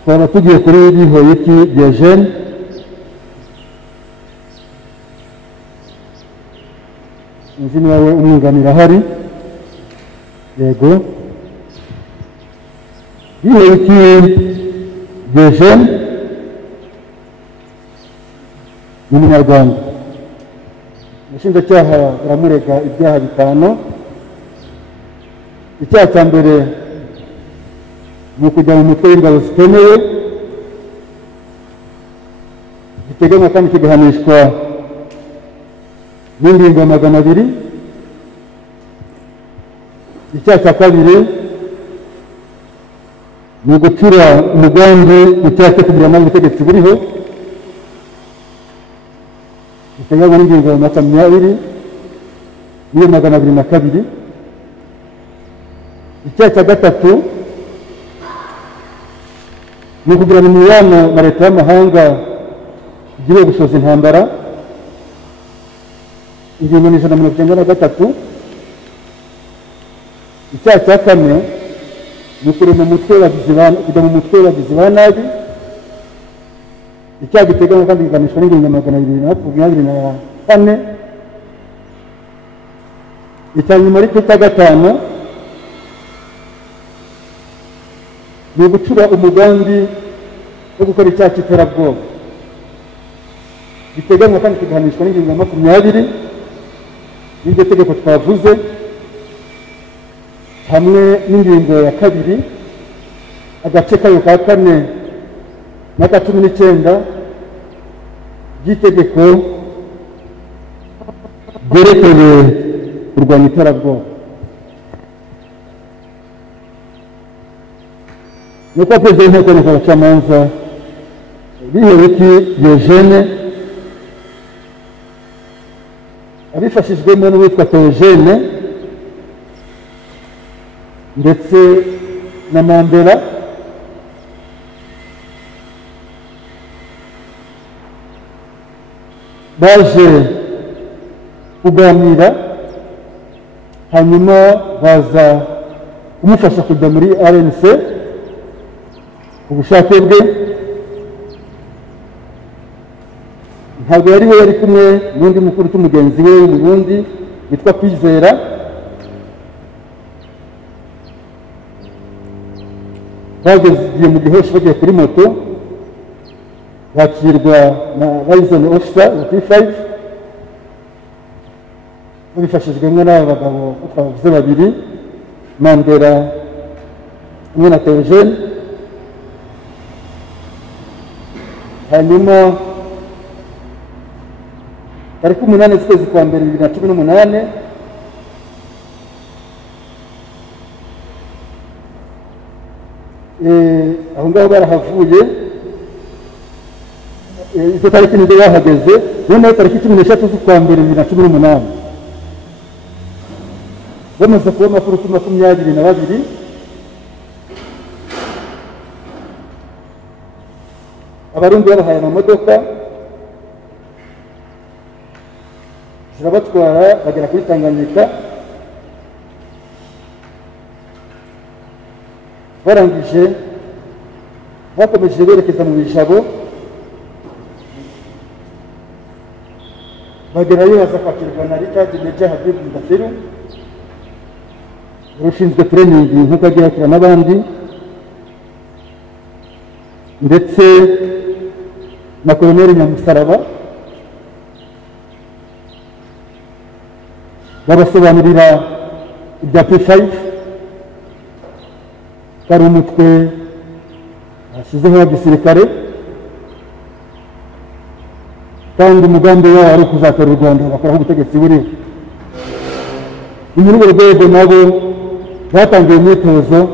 Twaba tugiye kuri Bihoyiki Diogene, sinzi niba we umwunganira ahari. Yego, Bihoyiki Diogene ni umunyarwanda. Umushinjacyaha aramurega ibyaha bitanu. Icyaha cya mbere ni ukujya mu mutwe w'ingabo zitemewe, giteganywa kandi kigahanishwa n'ingingo ya 200. Icyaha cya kabiri ni ugucura umugambi mu cyaha cyo kugira nabi ubutegetsi buriho, giteganywa n'ingingo ya 20 n'iyo 202. Icyaha cya gatatu ni ukugirana imibano na leta y'amahanga igiye gusoza intambara, ingingo ni 193. Icyaha cya kane ni kujya mu mutwe w'abagizi ba nabi, icyaha giteganywa kandi kiganishwa n'ingingo ya 224. Icya nyuma ariko cya gatanu ni ugucura umugambi wo gukora icyaha cy'iterabwoba, giteganywa kandi kigahanishwa n'ingingo ya 20 y'iryo tegeko twavuze, hamwe n'ingingo ya 2 agace kayo ka 4 n'aka 19 by'itegeko byerekeye kurwanya iterabwoba. Nuko perezida w'inteko y'abacamanza Bihoyiki Diogene abifashijwemo n'uwitwa Theogene ndetse na Mandela baje kuganira, hanyuma baza kumufasha kujya muri RNC ubushake bwe. Ntabwo yari we yari kumwe n'undi mukuru cy'umugenzi we w'umurundi witwa Kwizera. Bagiye mu gihosho bagiye kuri moto, bakirwa na liaison officer wa P5 babifashijwemo n'aba bagabo twavuze babiri, Mandela hamwe na Theogene. Hanyuma tariki 8 z'ukwezi kwa mbere 2018 aho ngaho barahavuye. Izo tariki nizo bahageze, noneho tariki 13 z'ukwa mbere 2018 bamaze kuba amakuru 22 abarundi babahaye amamodoka zirabatwara bagera kuri Tanganyika. Barangije bakomeje berekeza mu Bijabo, bagerayo baza kwakirwa na Rtd Major Mudathiru Habib, ushinzwe training nk'uko agira kira n'abandi. ndetse na Koloneli Nyamusaraba babasobanurira ibya P5 kari umutwe ashyizeho wa gisirikare kandi umugambi wabo ari kuzatera u Rwanda bakora ubutegetsi buriho. Ni muri urwo rwego nabo batangiye imyitozo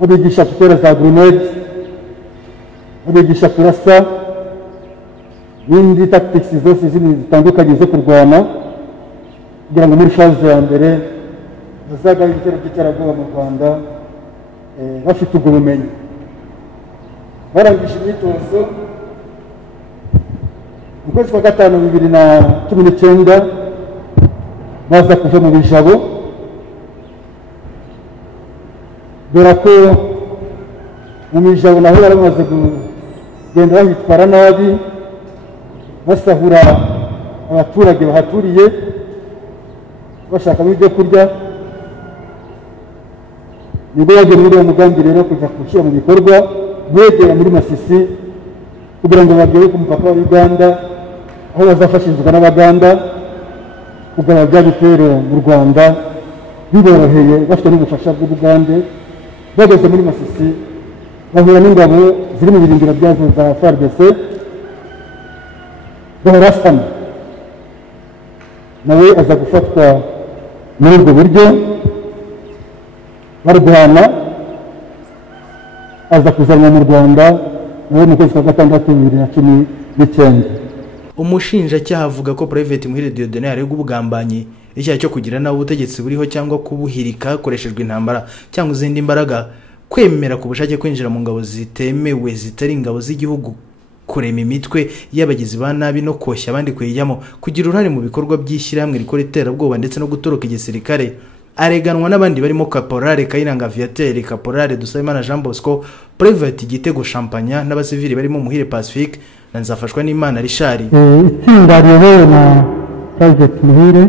babigisha gutera za grenade, babigisha kurasa n'indi tactics zose zitandukanye zo kurwana kugira ngo muri phase ya mbere bazagabe ibitero by'iterabwoba mu Rwanda bafite ubwo bumenyi. Barangije imyitozo mu kwezi kwa gatanu 2019 baza kuva mu bijabo, dore ko mu mijabo naho bari bamaze kugenda bahitwara nabi basahura abaturage bahaturiye bashakamo ibyo kurya. Nibwo bagiye muri uwo mugambi rero kujya gushyira mu bikorwa begera muri Masisi kugira ngo bagere ku mupaka wa Uganda, aho bazafashishwa n'Abaganda kugaba bya bitero mu Rwanda biboroheye bafite n'ubufasha bw'Ubugande. Bageze muri Masisi bahura n'ingabo ziri mu birindiro byazo za FARDC barasana, nawe aza gufatwa muri ubwo buryo barwana, aza kuzanwa mu Rwanda nawe mu kwezi kwa gatandatu 2019. Umushinjacyaha avuga ko Pte Muhire Dieudonné aregwa ubugambanyi, icyaha cyo kugira nawe ubutegetsi buriho cyangwa kubuhirika hakoreshejwe intambara cyangwa izindi mbaraga, kwemera ku bushake kwinjira mu ngabo zitemewe zitari ingabo z'igihugu, kurema imitwe y'abagizi ba nabi no koshya abandi kuyijyamo, kugira uruhare mu bikorwa by'ishyirahamwe rikora iterabwoba ndetse no gutoroka igisirikare. Areganwa n'abandi barimo Caporale Kayiranga Viateur, Caporale Dusabimana Jean Bosco, Private Gitego Champagne n'abasivili barimo Muhire Pacifique na Nzafashwa n'Imana Richard. Itsinda riyobowe na Pte Muhire,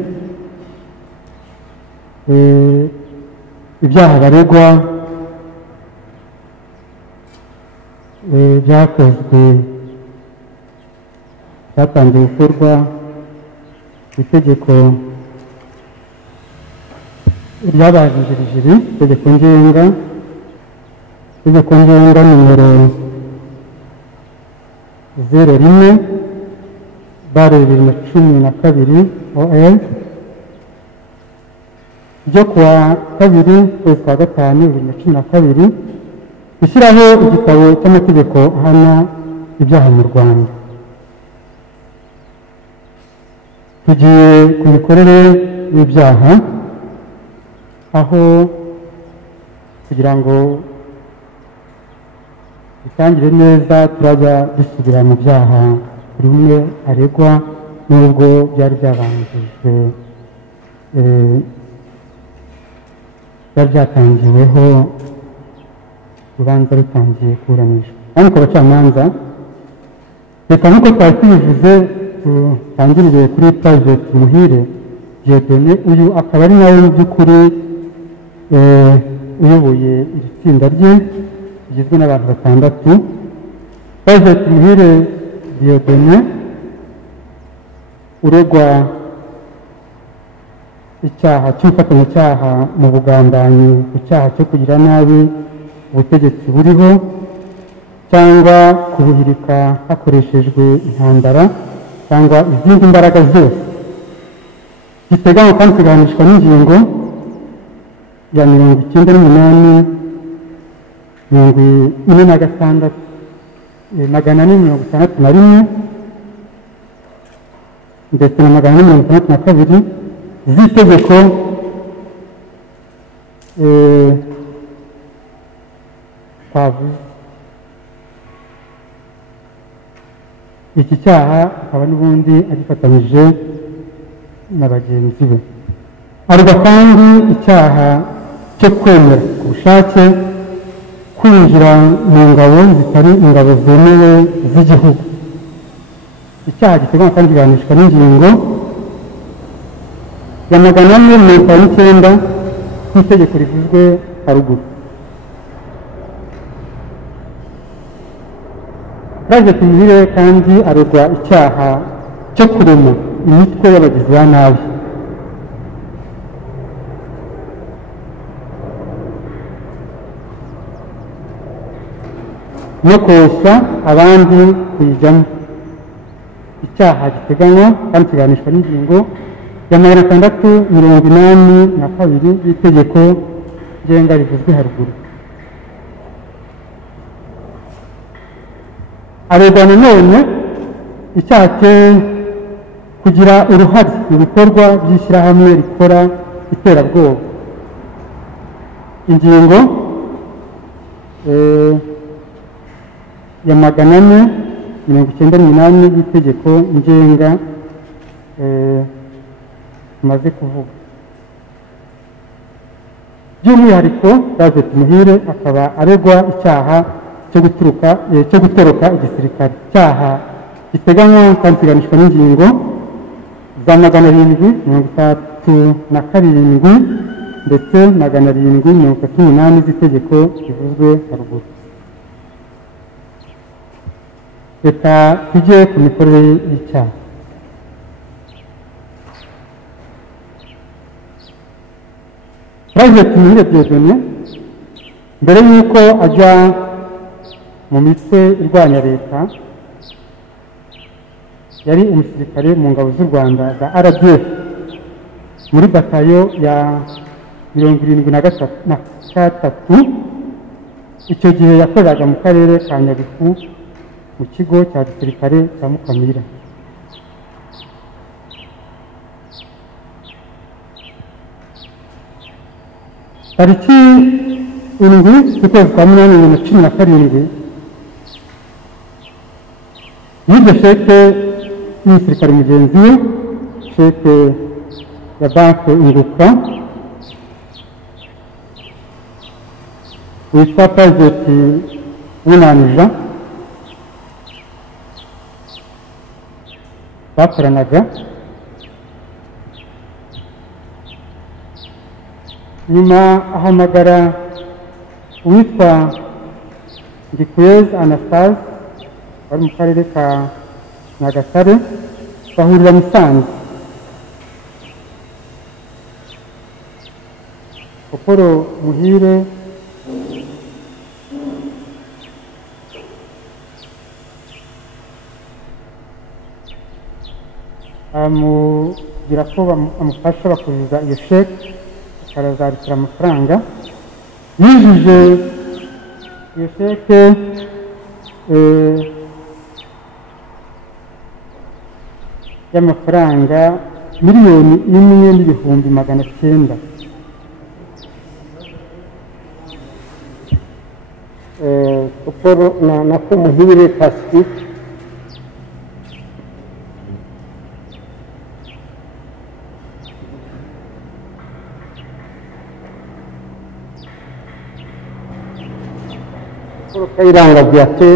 ibyaha baregwa byakozwe byatangiye gukorwa itegeko ryabanjirije itegeko ngenga nimero 01/2012 OL ryo kuwa 2 kwezi kwa gatanu 2012 ishyiraho igitabo cy'amategeko ahana ibyaha mu Rwanda. Tugiye ku mikorere y'ibyaha, aho kugira ngo bitangire neza turajya dusubira mu byaha buri umwe aregwa nubwo byari byabanjijwe byari byatangiweho urubanza rutangiye kuburanishwa. Kandi ku bacamanza reka nk'uko twari tubivuze tangirire kuri Pte Muhire Dieudonné, uyu akaba ari nawe mu by'ukuri uyoboye iri tsinda rye rigizwe n'abantu 6. Pte Muhire Dieudonné uregwa icyaha cy'ubufatanyacyaha mu bugambanyi, icyaha cyo kugira nabi ubutegetsi buriho cyangwa kubuhirika hakoreshejwe intambara cyangwa izindi mbaraga zose, giteganywa kandi kuganishwa n'ingingo ya 98, 46, 461 ndetse na 462 z'itegeko twavuze. Iki cyaha akaba n'ubundi agifatanyije na bagenzi be. Ariko kandi icyaha cyo kwemera ku bushake kwinjira mu ngabo zitari ingabo zemewe z'igihugu. Icyaha giteganywa kandi kiganishwa n'ingingo ya 449 nk'itegeko rivuzwe haruguru. Pte Muhire kandi aregwa icyaha cyo kurema imitwe y'abagizi ba nabi no koshya abandi kuyijyamo, icyaha giteganywa kandi kiganishwa n'ingingo ya 682 y'itegeko ngenga rivuzwe haruguru. Aregwa nanone icyaha cyo kugira uruhare mu bikorwa by'ishyirahamwe rikora iterabwoba, ingingo ya 498 y'itegeko ngenga tumaze kuvuga. By'umwihariko Pte Muhire akaba aregwa icyaha cyo gutoroka igisirikare, icyaha giteganywa kandi kiganishwa n'ingingo za 737 ndetse 738 z'itegeko rivuzwe haruguru. Reka tujye ku mikorere y'icyaha. Pte Muhire Dieudonné mbere y'uko ajya mu mitwe irwanya leta yari umusirikare mu ngabo z'u Rwanda za RDF muri batayo ya 73. Icyo gihe yakoreraga mu karere ka Nyabihu mu kigo cya gisirikare cya Mukamira. Tariki 7 z'ukwezi kwa 8/2017 yibye sheke y'umusirikare mugenzi we, sheke ya banki Unguka witwa Pte Muhire bakoranaga. Nyuma ahamagara uwitwa Ndikwezi Anastase wari mu karere ka Nyagatare, bahurira Musanze. Pte Muhire amubwira ko amufasha bakuzuza iyo sheke akarazarikira amafaranga. Yujuje iyo sheke y'amafaranga $1,900,000. na Pte Muhire Pacifique nk'irirangajwe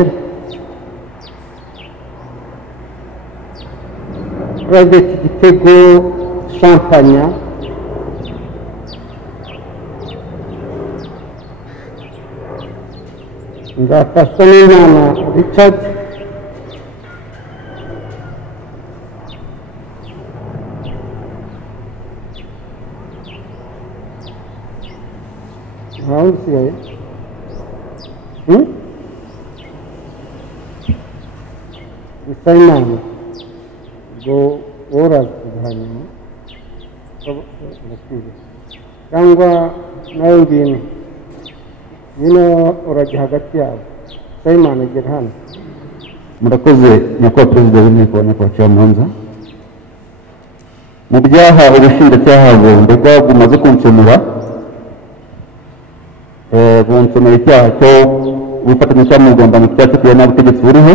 Private Gitego Champagne ngafashwa n'Imana Richard usigaye bisa Imana ngo worazihanyuma cyangwa nawe ngwino urajya hagati yabo. Bisa Imana igera hano. Murakoze nyakubahwa perezida w'inteko nyakubahwa Cyamanza. Mu byaha ubushinjacyaha ndegwa bumaze kunsomera bunsomera icyaha cyo gufatanyacyaha mu Rwanda mu cyaha cyo kugira nabi ubutegetsi buriho,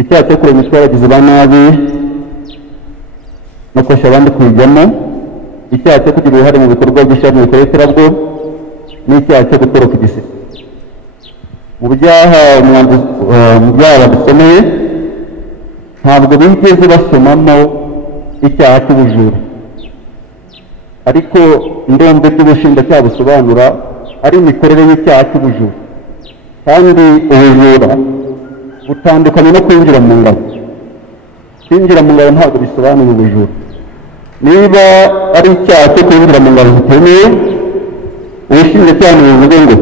icyaha cyo kurema imitwe y'abagizi ba nabi no kosha abandi kuyijyamo, icyaha cyo kugira uruhare mu bikorwa by'ishyirahamwe rikora iterabwoba n'icyaha cyo gutoroka igisirikare. Mu byaha badusomeye ntabwo bigeze basomamo icyaha cy'ubujura, ariko indombe ry'ubushinjacyaha busobanura ari imikorere y'icyaha cy'ubujura, kandi ubujura butandukanye no kwinjira mu ngabo. Kwinjira mu ngabo ntabwo bisobanuye ubujura. Niba ari icyaha cyo kwinjira mu ngabo zitemewe, ubushinjacyaha buvuga ngo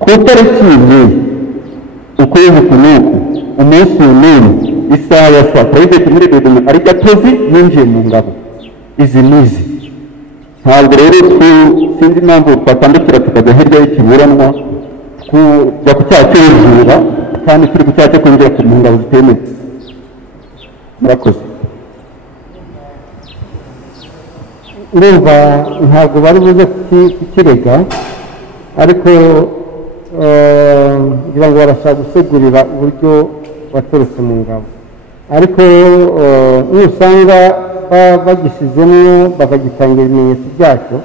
ku itariki imwe ukwezi kunuku umunsi n'umwe isaha ya saa Pte Muhire Dieudonné ari gatozi yinjiye mu ngabo izi n'izi. Ntabwo rero sinzi impamvu twatandukira tukajya hirya y'ikiburanwa kujya ku cyaha cy'ubujura kandi turi ku cyaha cyo kwinjira mu ngabo zitemewe. Murakoze. urumva ntabwo bari buze kukirega, ariko ngira ngo barashaka gusegurira uburyo waturutse mu ngabo, ariko nusanga bagishyizemo bakagitangira ibimenyetso byacyo,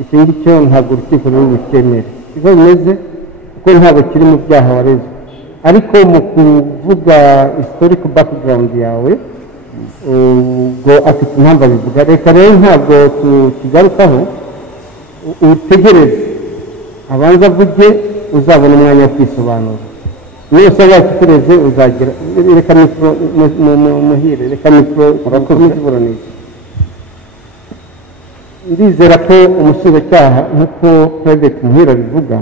icyo ngicyo ntabwo urukiko ruri bukemere. Siko bimeze, kuko ntabwo kiri mu byaha wareze. Ariko mu kuvuga historical background yawe ubwo afite impamvu abivuga. Reka rero ntabwo tukigarukaho, utegereze abanza avuge, uzabona umwanya wo kwisobanura. Niyo usaba wakitureze uzagira. Reka mikoro muhire, reka mikoro urakomeza iburanisha. Ndizera ko umushinjacyaha nk'uko Pte Muhire abivuga,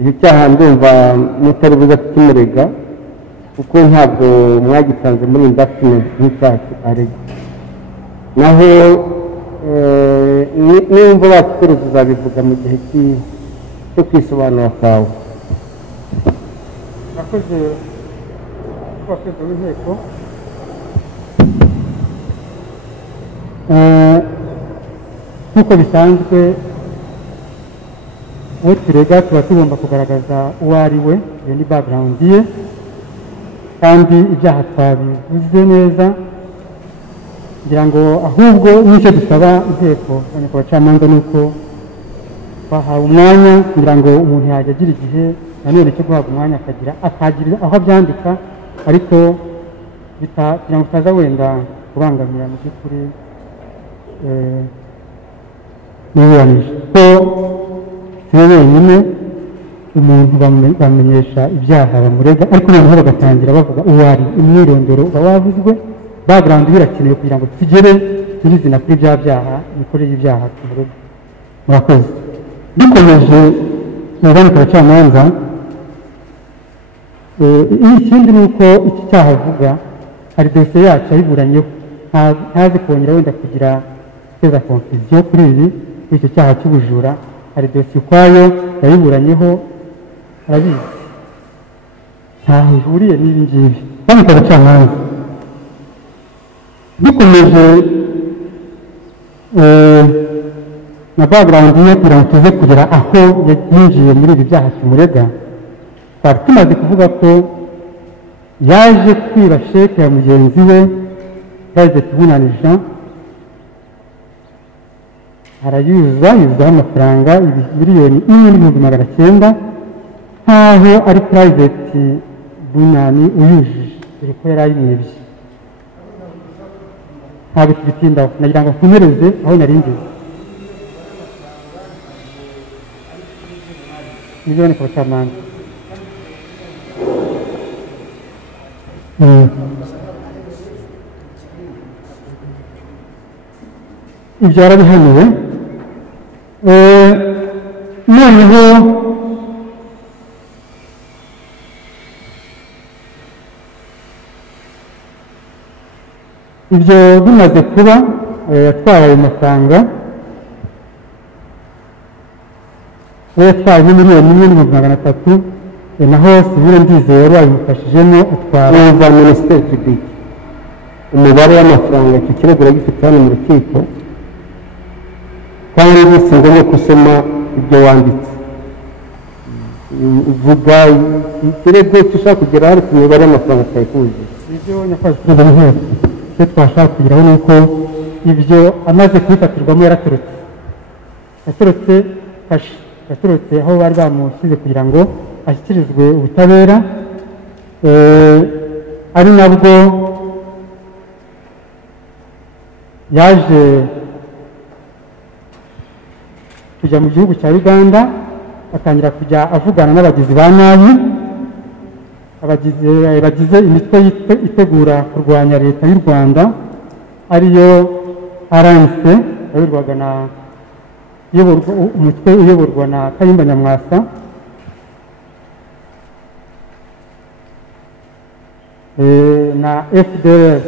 iki cyaha ndumva mutari buze kukimurega kuko ntabwo mwagitanze muri indictment nk'icyaha aregwa. Naho nimba bakitureze uzabivuga mu gihe cyo kwisobanura kwawe. Akoze abakozi b'inteko nk'uko bisanzwe uwo turega tuba tugomba kugaragaza uwo ari we, iyo ni background ye, kandi ibyaha twabivuze neza. Ngira ngo ahubwo n'icyo dusaba inteko abacamanza ni uko bahawe umwanya kugira ngo umuntu yajya agira igihe nanone cyo guhabwa umwanya akagira aho abyandika, ariko kugira ngo utaza wenda kubangamira mu by'ukuri n'iburanisha. Ko si we wenyine umuntu bamenyesha ibyaha bamurega, ariko noneho bagatangira bavuga uwo ari, umwirondoro uba wavuzwe, background birakenewe kugira ngo tugere nyirizina kuri bya byaha, imikorere y'ibyaha tumurega. Murakoze. Dukomeje mu rubanza abacamanza, ikindi ni uko iki cyaha avuga hari dosiye yacu ayiburanyeho, ntazi kongera wenda kugira guteza confusion kuri ibi. Icyo cyaha cy'ubujura hari dosiye ukwayo yayiburanyeho, arabizi, ntaho ihuriye n'ibi ngibi. Rubanza abacamanza, dukomeje na background ye kugira ngo tuze kugera aho yinjiye muri ibi byaha kimurega. Twari tumaze kuvuga ko yaje kwiba sheke ya mugenzi we Pte Muhire Jean, yuzaho amafaranga miliyoni 1,900,000 nkaho ari Pte Muhire uyujuje, dore ko yari ayimwibye. Ntabwo tubitindaho, nagira ngo nkomereze aho nari ngeze. Miliyoni ku bacamanza. Ibyo yarabihanuwe. Noneho ibyo bimaze kuba, yatwaye ayo mafaranga, yatwaye miliyoni 1,300,000, naho sivile ndizeye wari wabimufashijemo atwara za minisiteri publique. Umubare w'amafaranga iki kirego uragifite hano mu rukiko, kandi si ngombwa gusoma ibyo wanditse. Uvuga ikirego ushaka kugera hari ku mibare y'amafaranga twayikuze. Ibyo nyakwazi perezida w'inteko icyo twashaka kugeraho ni uko ibyo amaze kubifatirwamo yaturutse aho bari bamushyize kugira ngo ashyikirizwe ubutabera, ari nabwo yaje kujya mu gihugu cya Uganda, atangira kujya avugana n'abagizi ba nabi, bagize imitwe itegura kurwanya leta y'u Rwanda ariyo RNC umutwe uyoborwa na Kayumba Nyamwasa, na FDR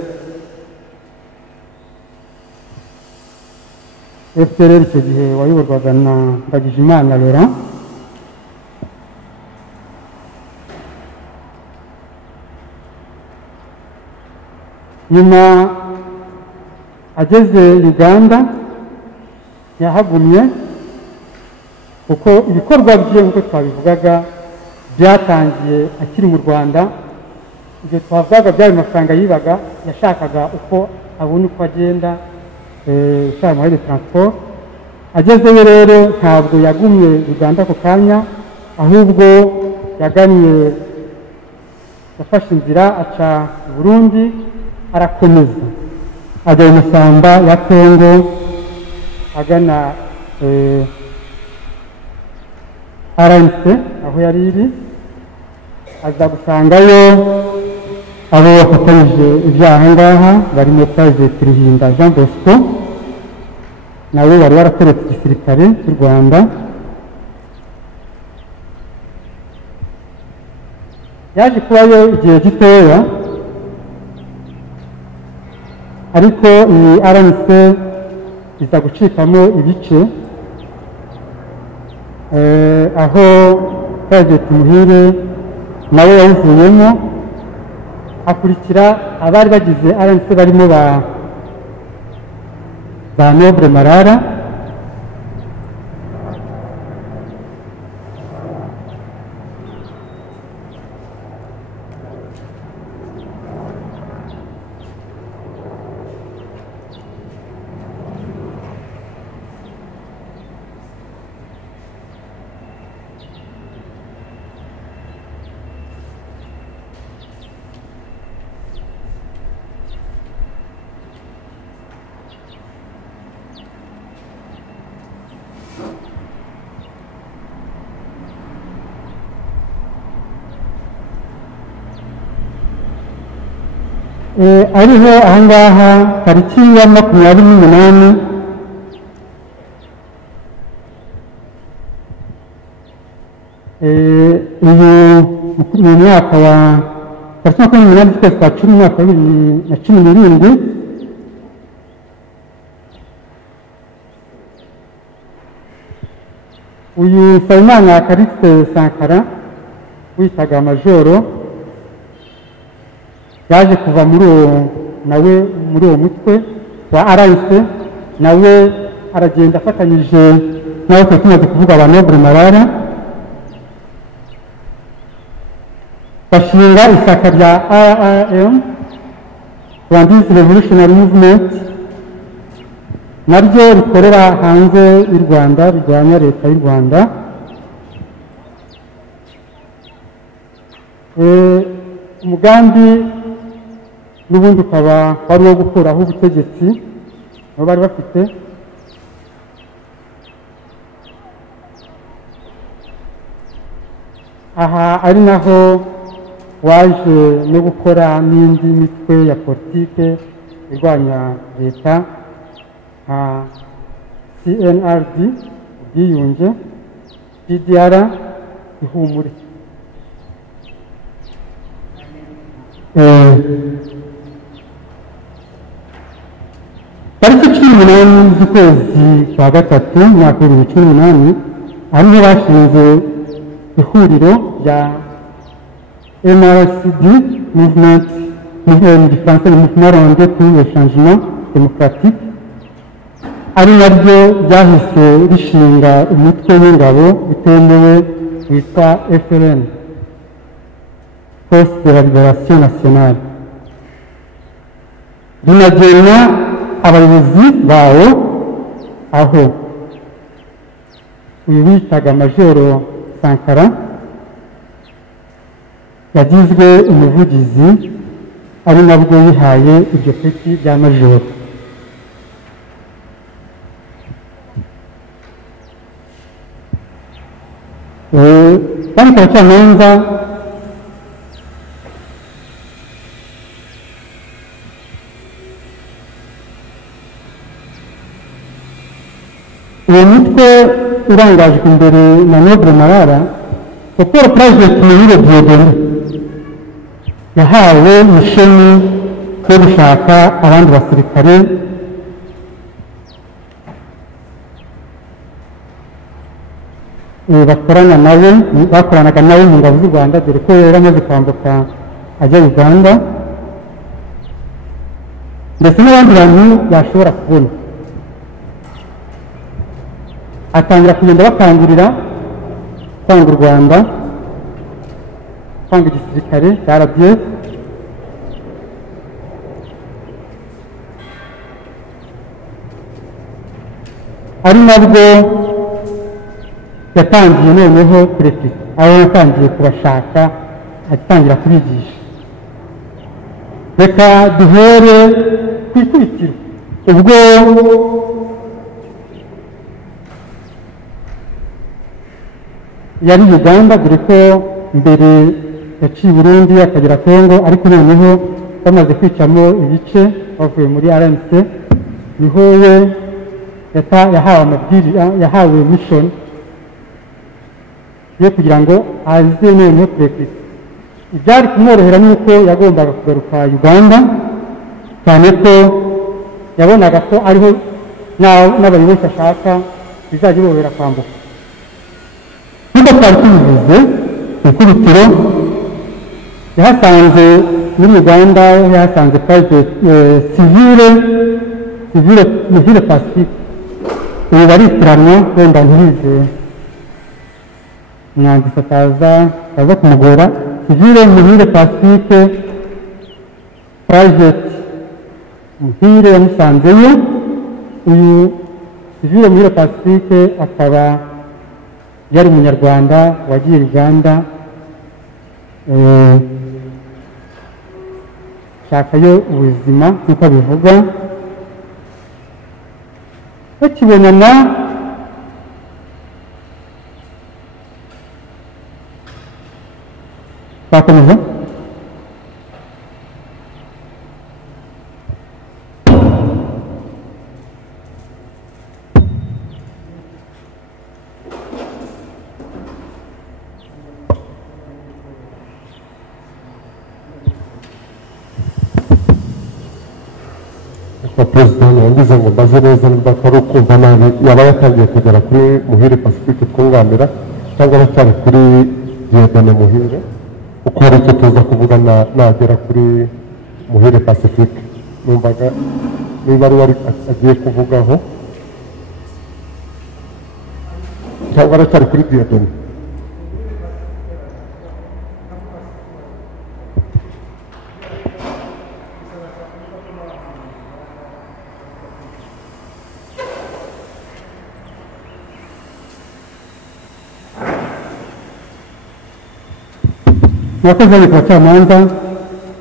icyo gihe wayoborwaga na Ndagijimana Laurent. Nyuma ageze Uganda yahagumye kuko ibikorwa bye nk'uko twabivugaga byatangiye akiri mu Rwanda. Ibyo twavugaga byari amafaranga yibaga, yashakaga uko abona uko agenda ushaka muri transport. Agezeyo rero ntabwo yagumye Uganda ako kanya, ahubwo yafashe inzira aca Burundi arakomeza ajya mu mashyamba ya Kongo agana RNC aho yari iri, aza gusangayo abo bafatanyije ibyaha ngaha barimo President Ruhinda Jean Bosco nawe wari warakoretse igisirikare cy'u Rwanda. Yaje kubayo igihe gitoya, ariko iyi RNC iza gucikamo ibice, aho Pte Muhire nawe yayivuyemo, hakurikira abari bagize RNC barimo ba Noble Marara, ariho ahangaha tariki ya 28 mu mwaka wa 2017 uyu Nsabimana Kariste Sankara witaga Majoro yaje kuva muri uwo mutwe wa RNC, nawe aragenda afatanyije nawe tumaze kuvuga ba Noble Marara, bashinga ishyaka rya RRM Rwandese Revolutionary Movement, naryo rikorera hanze y'u Rwanda rirwanya leta y'u Rwanda. Umugambi n'ubundi ukaba wari uwo gukuraho ubutegetsi aho bari bafite. Aha ari naho waje no gukora n'indi mitwe ya politike irwanya leta nka CNRD ubwiyunge, DDR ihumure. Tariki 18 z'ukwezi kwa gatatu mwaka 2018 ariho bashinze ihuriro rya MRCD Mouvement du Français Mouvement Rwandais pour le Changement Démocratique, ari naryo ryahise rishinga umutwe w'ingabo utemewe witwa FLN, Force de la Libération Nationale, rinagena abayobozi bawo, aho uyu witaga Majoro Sankara yagizwe umuvugizi, ari nabwo yihaye iryo peti rya Majoro. Kandi abacamanza uwo mutwe urangajwe imbere na Noble Marara Pte Muhire Dieudonné yahawe misheni yo gushaka abandi basirikare bakoranaga nawe mu ngabo z'u Rwanda, dore ko yari amaze kwambuka ajya Uganda, ndetse n'abandi bantu bashobora kubona. Atangira kugenda bakangurira kwanga u Rwanda, kwanga igisirikare cya RDF, ari nabwo yatangiye noneho kurekera, aho yatangiye kubashaka, atangira kubigisha. Reka duhere ku ikubitiro ubwo yari Uganda, dore ko mbere yaciye Burundi akagera Kongo, ariko noneho bamaze kwicamo ibice bavuye muri RNC, niho we yahawe mission yo kugira ngo aze noneho kurekera. Ibyari kumworohera nuko yagombaga kugaruka Uganda, cyane ko yabonaga ko ariho n'abayobozi ashaka bizajya biborohera kwambuka. Nk'uko twari tubivuze, ikubitiro yahasanze muri Uganda, yahasanze civile Muhire Pacifique. Ubu baritiranwa, wenda ntibize umwanditsi ataza kumugora. Civile Muhire Pacifique Private Muhire yamusanzeyo. Uyu Civile Muhire Pacifique akaba yari umunyarwanda wagiye Uganda shakayo ubuzima nk'uko bivuga. Bakibonana bakomeza Perezida yagize ngo mbaze neza niba atari ukumva nabi yaba yatangiye kugera kuri Muhire Pacifique twunganira, cyangwa aracyari kuri Dieudonné Muhire, uko hari icyo tuza kuvuga nagera kuri Muhire Pacifique. Numvaga niba ari wari agiye kuvugaho, cyangwa aracyari kuri Dieudonné. murakoze ari kubacamanza.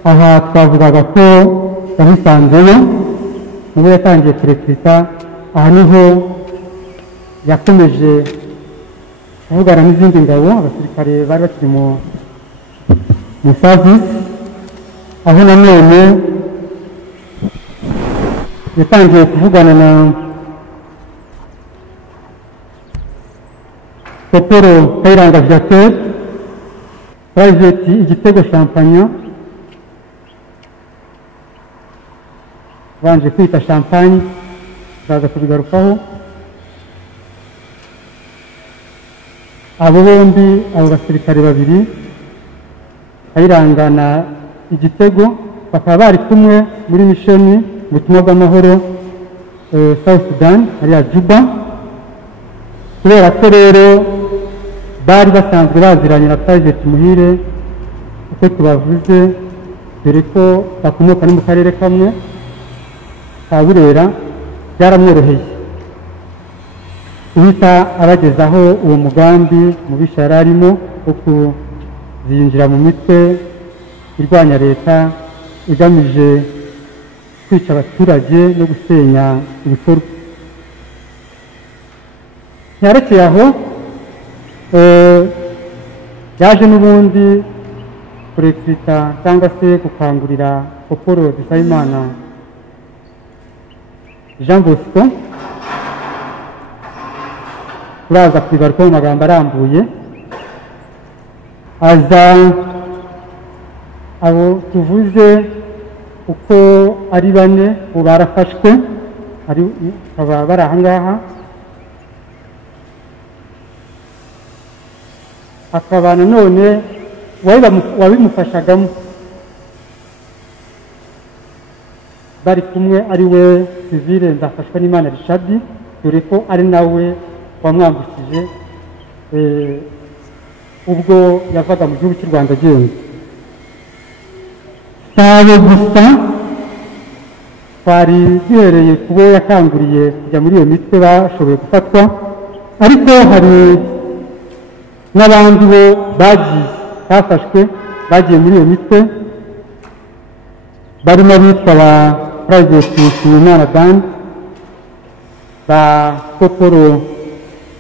Aha twavugaga ko yamusanzeyo, nibo yatangiye kurekita. Aha niho yakomeje kuvugana n'izindi ngabo, abasirikare bari bakiri mu service, aho nanone yatangiye kuvugana na nk'irirangajwe Private Igitego Champagne, banje kwita Champagne, baza kubigarukaho. Abo bombi, abo basirikare babiri Nk'irirangana Igitego, bakaba bari kumwe muri misheni mu butumwa bw'amahoro South Sudan hariya Juba. Kubera ko rero bari basanzwe baziranye na Pte Muhire, uko tubavuze, dore ko bakomoka no mu karere kamwe ka Burera, byaramworoheye uhita abagezaho uwo mugambi mubisha yari arimo wo kuzinjira mu mitwe irwanya leta igamije kwica abaturage no gusenya ibikorwa. Ntiyarekeye aho, yaje n'ubundi kurekita cyangwa se gukangurira Koporo Dusabimana Jean Bosco turaza kwigaruka mu magambo arambuye. Aza abo tuvuze uko ari bane ubu barafashwe, bakaba bari aha ngaha. Hakaba nanone wabimufashagamo bari kumwe ari we Civile Nzafashwa n'Imana Rtd, dore ko ari nawe wamwambukije ubwo yavaga mu gihugu cy'u Rwanda agenda. Sabo gusa twari duhereye kubo yakanguriye kujya muri iyo mitwe bashoboye gufatwa, ariko hari n'abandi bo bafashwe bagiye muri iyo mitwe, barimo abitwa ba Private Nshimiyimana Dan, ba Koporo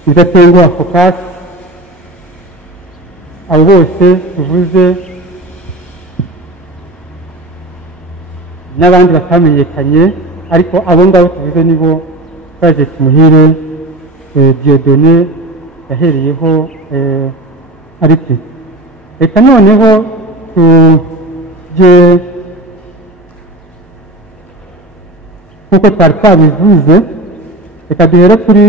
Mudatenguha Focus. Abo bose tuvuze n'abandi batamenyekanye, ariko abo ngabo tuvuze nibo Pte Muhire Dieudonné yahereyeho ariko. Reka noneho tujye nk'uko twari twabivuze, reka duhere kuri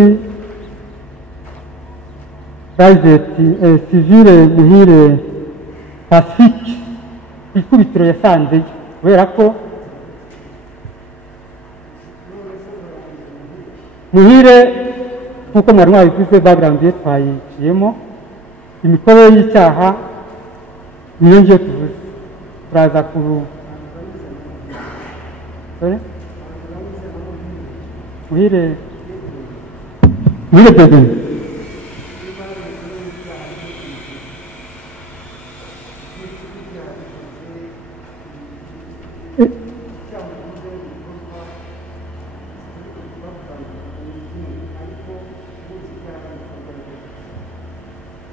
Civile Muhire Pacifique ku ikubitiro yasanzeyo, kubera ko Muhire nk'uko mwari mwabivuze background ye twayiciyemo, imikorere y'icyaha niyo ngiyo tuvuze. Turaza ku Muhire Dieudonné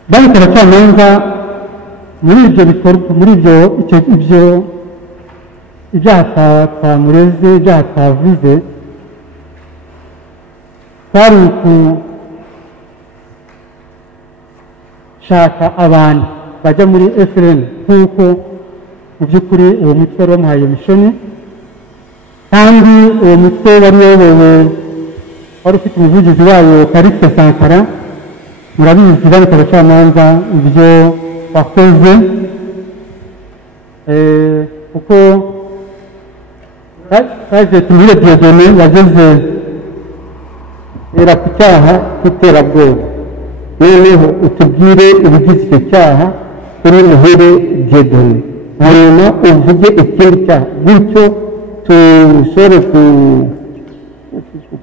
banki abacamanza muri ibyo bikorwa, muri ibyo ibyaha twamureze, ibyaha twavuze, twari gushaka abantu bajya muri FLN nk'uko mu by'ukuri uwo mutwe wari wamuhaye mishoni, kandi uwo mutwe wari uyobowe, wari ufite umuvugizi wayo Kariste Sankara. Murabizi banki abacamanza ibyo wakoze, kuko Pte Muhire Dieudonné yageze ku cyaha cy'iterabwoba. Noneho utubwire ibigize icyo cyaha kuri Muhire Dieudonné, hanyuma uvuge ikindi cyaha, gutyo dushobore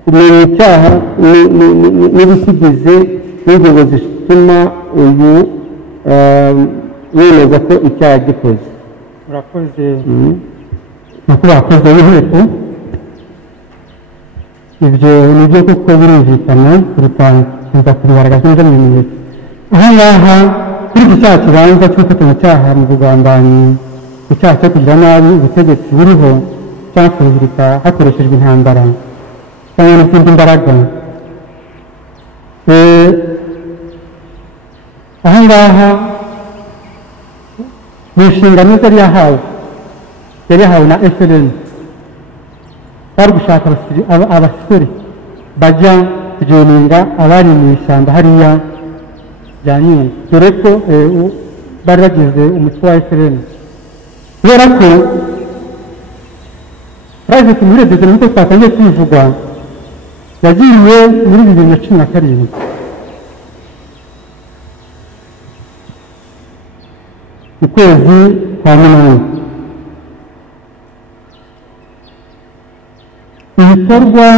kumenya icyaha n'ibikigize n'ingingo zituma uyu wemeza ko icyaha gikoze. Murakoze nuko bakoze wihute. Ibyo ni byo kuko birumvikana, kuza kubigaragaza neza mu bimenyetso. Aha ngaha kuri iki cyaha kibanza cy'ubufatanyacyaha mu bugambanyi, ku cyaha cyo kugira nabi ubutegetsi buriho cyangwa kubuhirika hakoreshejwe intambara cyangwa n'izindi mbaraga, aha ngaha mu nshingano yari yahawe na FLN, bari gushaka abasore bajya kujoninga abari mu ishyamba hariya rya Nyungwe, dore ko bari bagize umutwe wa FLN. Kubera ko Pte Muhire Dieudonné nk'uko twatangiye kwivuga yagiye muri 2017 mu kwezi kwa munani. Ibikorwa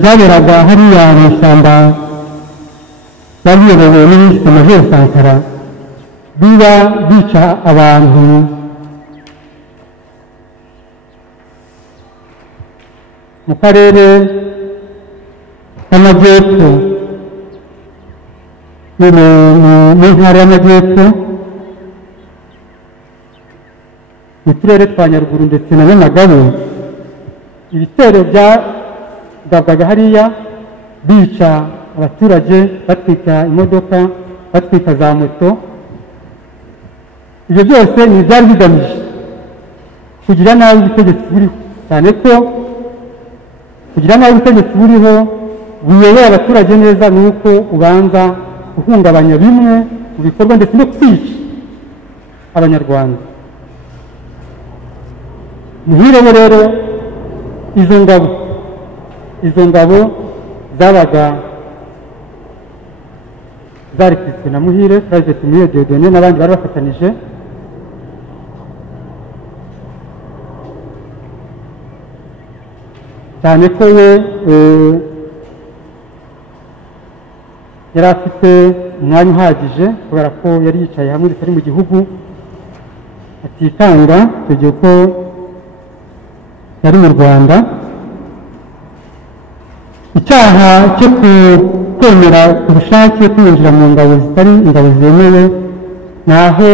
byaberaga hariya mu ishyamba byari biyobowe n'uwitwa Major Sankara, biba bica abantu mu karere k'amajyepfo, mu ntara y'amajyepfo, mu turere twa Nyaruguru ndetse na Ngabo, ibitero byagabwaga hariya bica abaturage, batwika imodoka, batwika za moto. Ibyo byose ni ibyari bigamije kugira nabi ubutegetsi buriho, cyane ko kugira nabi ubutegetsi buriho buyobora abaturage neza ni uko ubanza guhungabanya bimwe mu bikorwa ndetse no kwica abanyarwanda. Muhire rero izo ngabo zabaga zarikizwe na Muhire, Pte Muhire Dieudonné n'abandi bari bafatanije. Cyane ko we yari afite umwanya uhagije kubera ko yari yicaye hamwe bitari mu gihugu, atikanga tugiye ko yari mu Rwanda. Icyaha cyo kwemera ku bushake kwinjira mu ngabo zitari ingabo zemewe, naho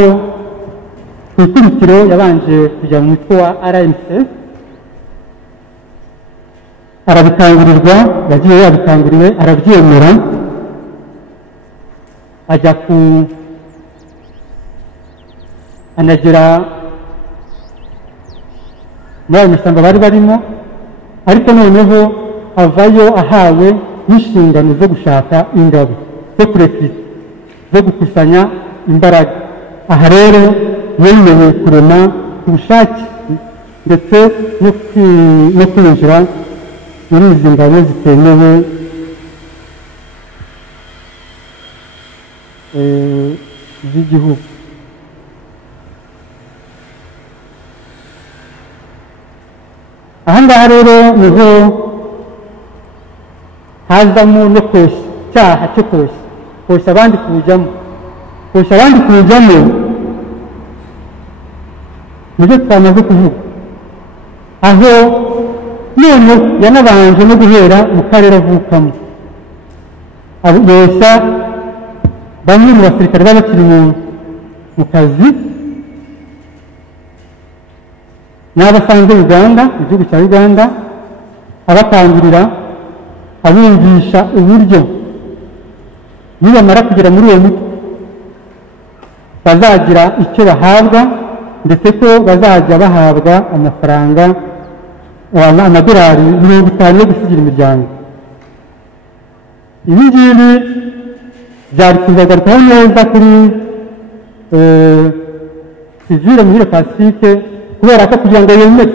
ku ikubitiro yabanje kujya mu mutwe wa RNC, arabikangurirwa, yagiye yabikanguriwe arabyemera, ajya anagera muri ayo mashyamba bari barimo, ariko noneho avayo ahawe n'inshingano zo gushaka ingabo zo kurekita, zo gukusanya imbaraga. Aha rero yemewe kurema ubushake ndetse no kwinjira muri izi ngabo zitemewe z'igihugu. Aha ngaha rero niho hazamo no koshya, icyaha cyo koshya abandi kuwujyamo, nibyo twamaze kuvuga. Aho none yanabanje no guhera mu karere avukamo, aboshya bamwe mu basirikare baba bakiri mu kazi n'abasanze Uganda, mu gihugu cya Uganda, abakangurira, abumvisha uburyo nibamara kugera muri uwo mutwe bazagira icyo bahabwa, ndetse ko bazajya bahabwa amafaranga amadolari 50 yo gusigira imiryango. Ibi ngibi byari kuzagarukwaho neza kuri sivile Muhire Pacifique, kubera ko kugira ngo yemere,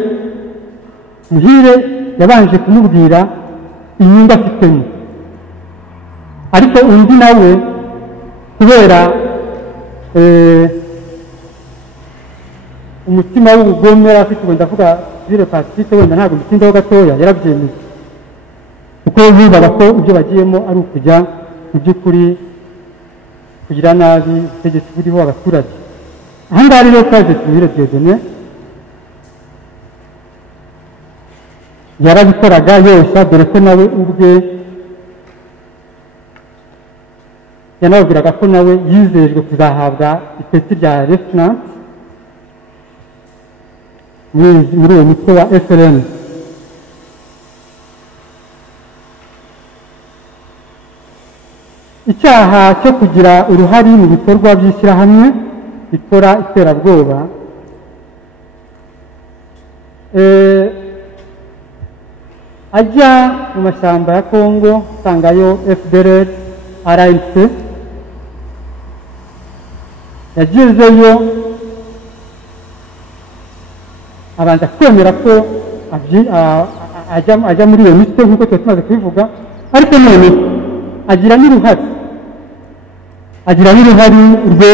Muhire yabanje kumubwira inyungu afitemo, ariko undi nawe kubera umutima w'ubugome yari afite, wenda avuga Muhire Pacifique wenda ntabwo umutindaho gatoya, yarabyemeye kuko yumvaga ko ibyo bagiyemo ari ukujya mu by'ukuri kugira nabi ubutegetsi buriho abaturage. Aha ngaha rero Pte Muhire Dieudonné yarabikoraga yose, dore ko nawe ubwe yanababwiraga ko nawe yizejwe kuzahabwa ipeti rya Lieutenant muri uwo mutwe wa FLN. Icyaha cyo kugira uruhare mu bikorwa by'ishyirahamwe bikora iterabwoba, ajya mu mashyamba ya Kongo usangayo FDLR, RNC, yagezeyo abanza kwemera ko ajya muri iyo mitwe nk'uko tuba tumaze kubivuga, ariko none agira n'uruhare rwo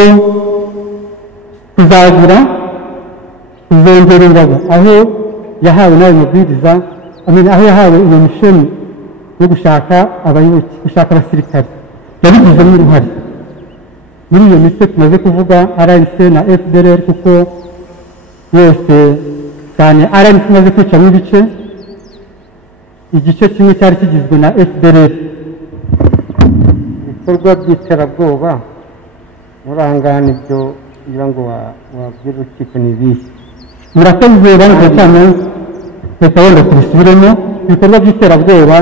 kuzongera ingabo, aho yahawe n'ayo mabwiriza, aho yahawe iyo misheni yo gushaka abayoboke, gushaka abasirikare, yabigizemo uruhare muri iyo mitwe tumaze kuvuga, RNC na FDLR, kuko yose cyane RNC imaze kwicamo ibice, igice kimwe cyari kigizwe na FDLR. Ibikorwa by'iterabwoba murangana ibyo kugira ngo wabwire urukiko ni ibihe? Murakoze bane cyane. reka wenda tubisubiremo. Ibikorwa by'iterabwoba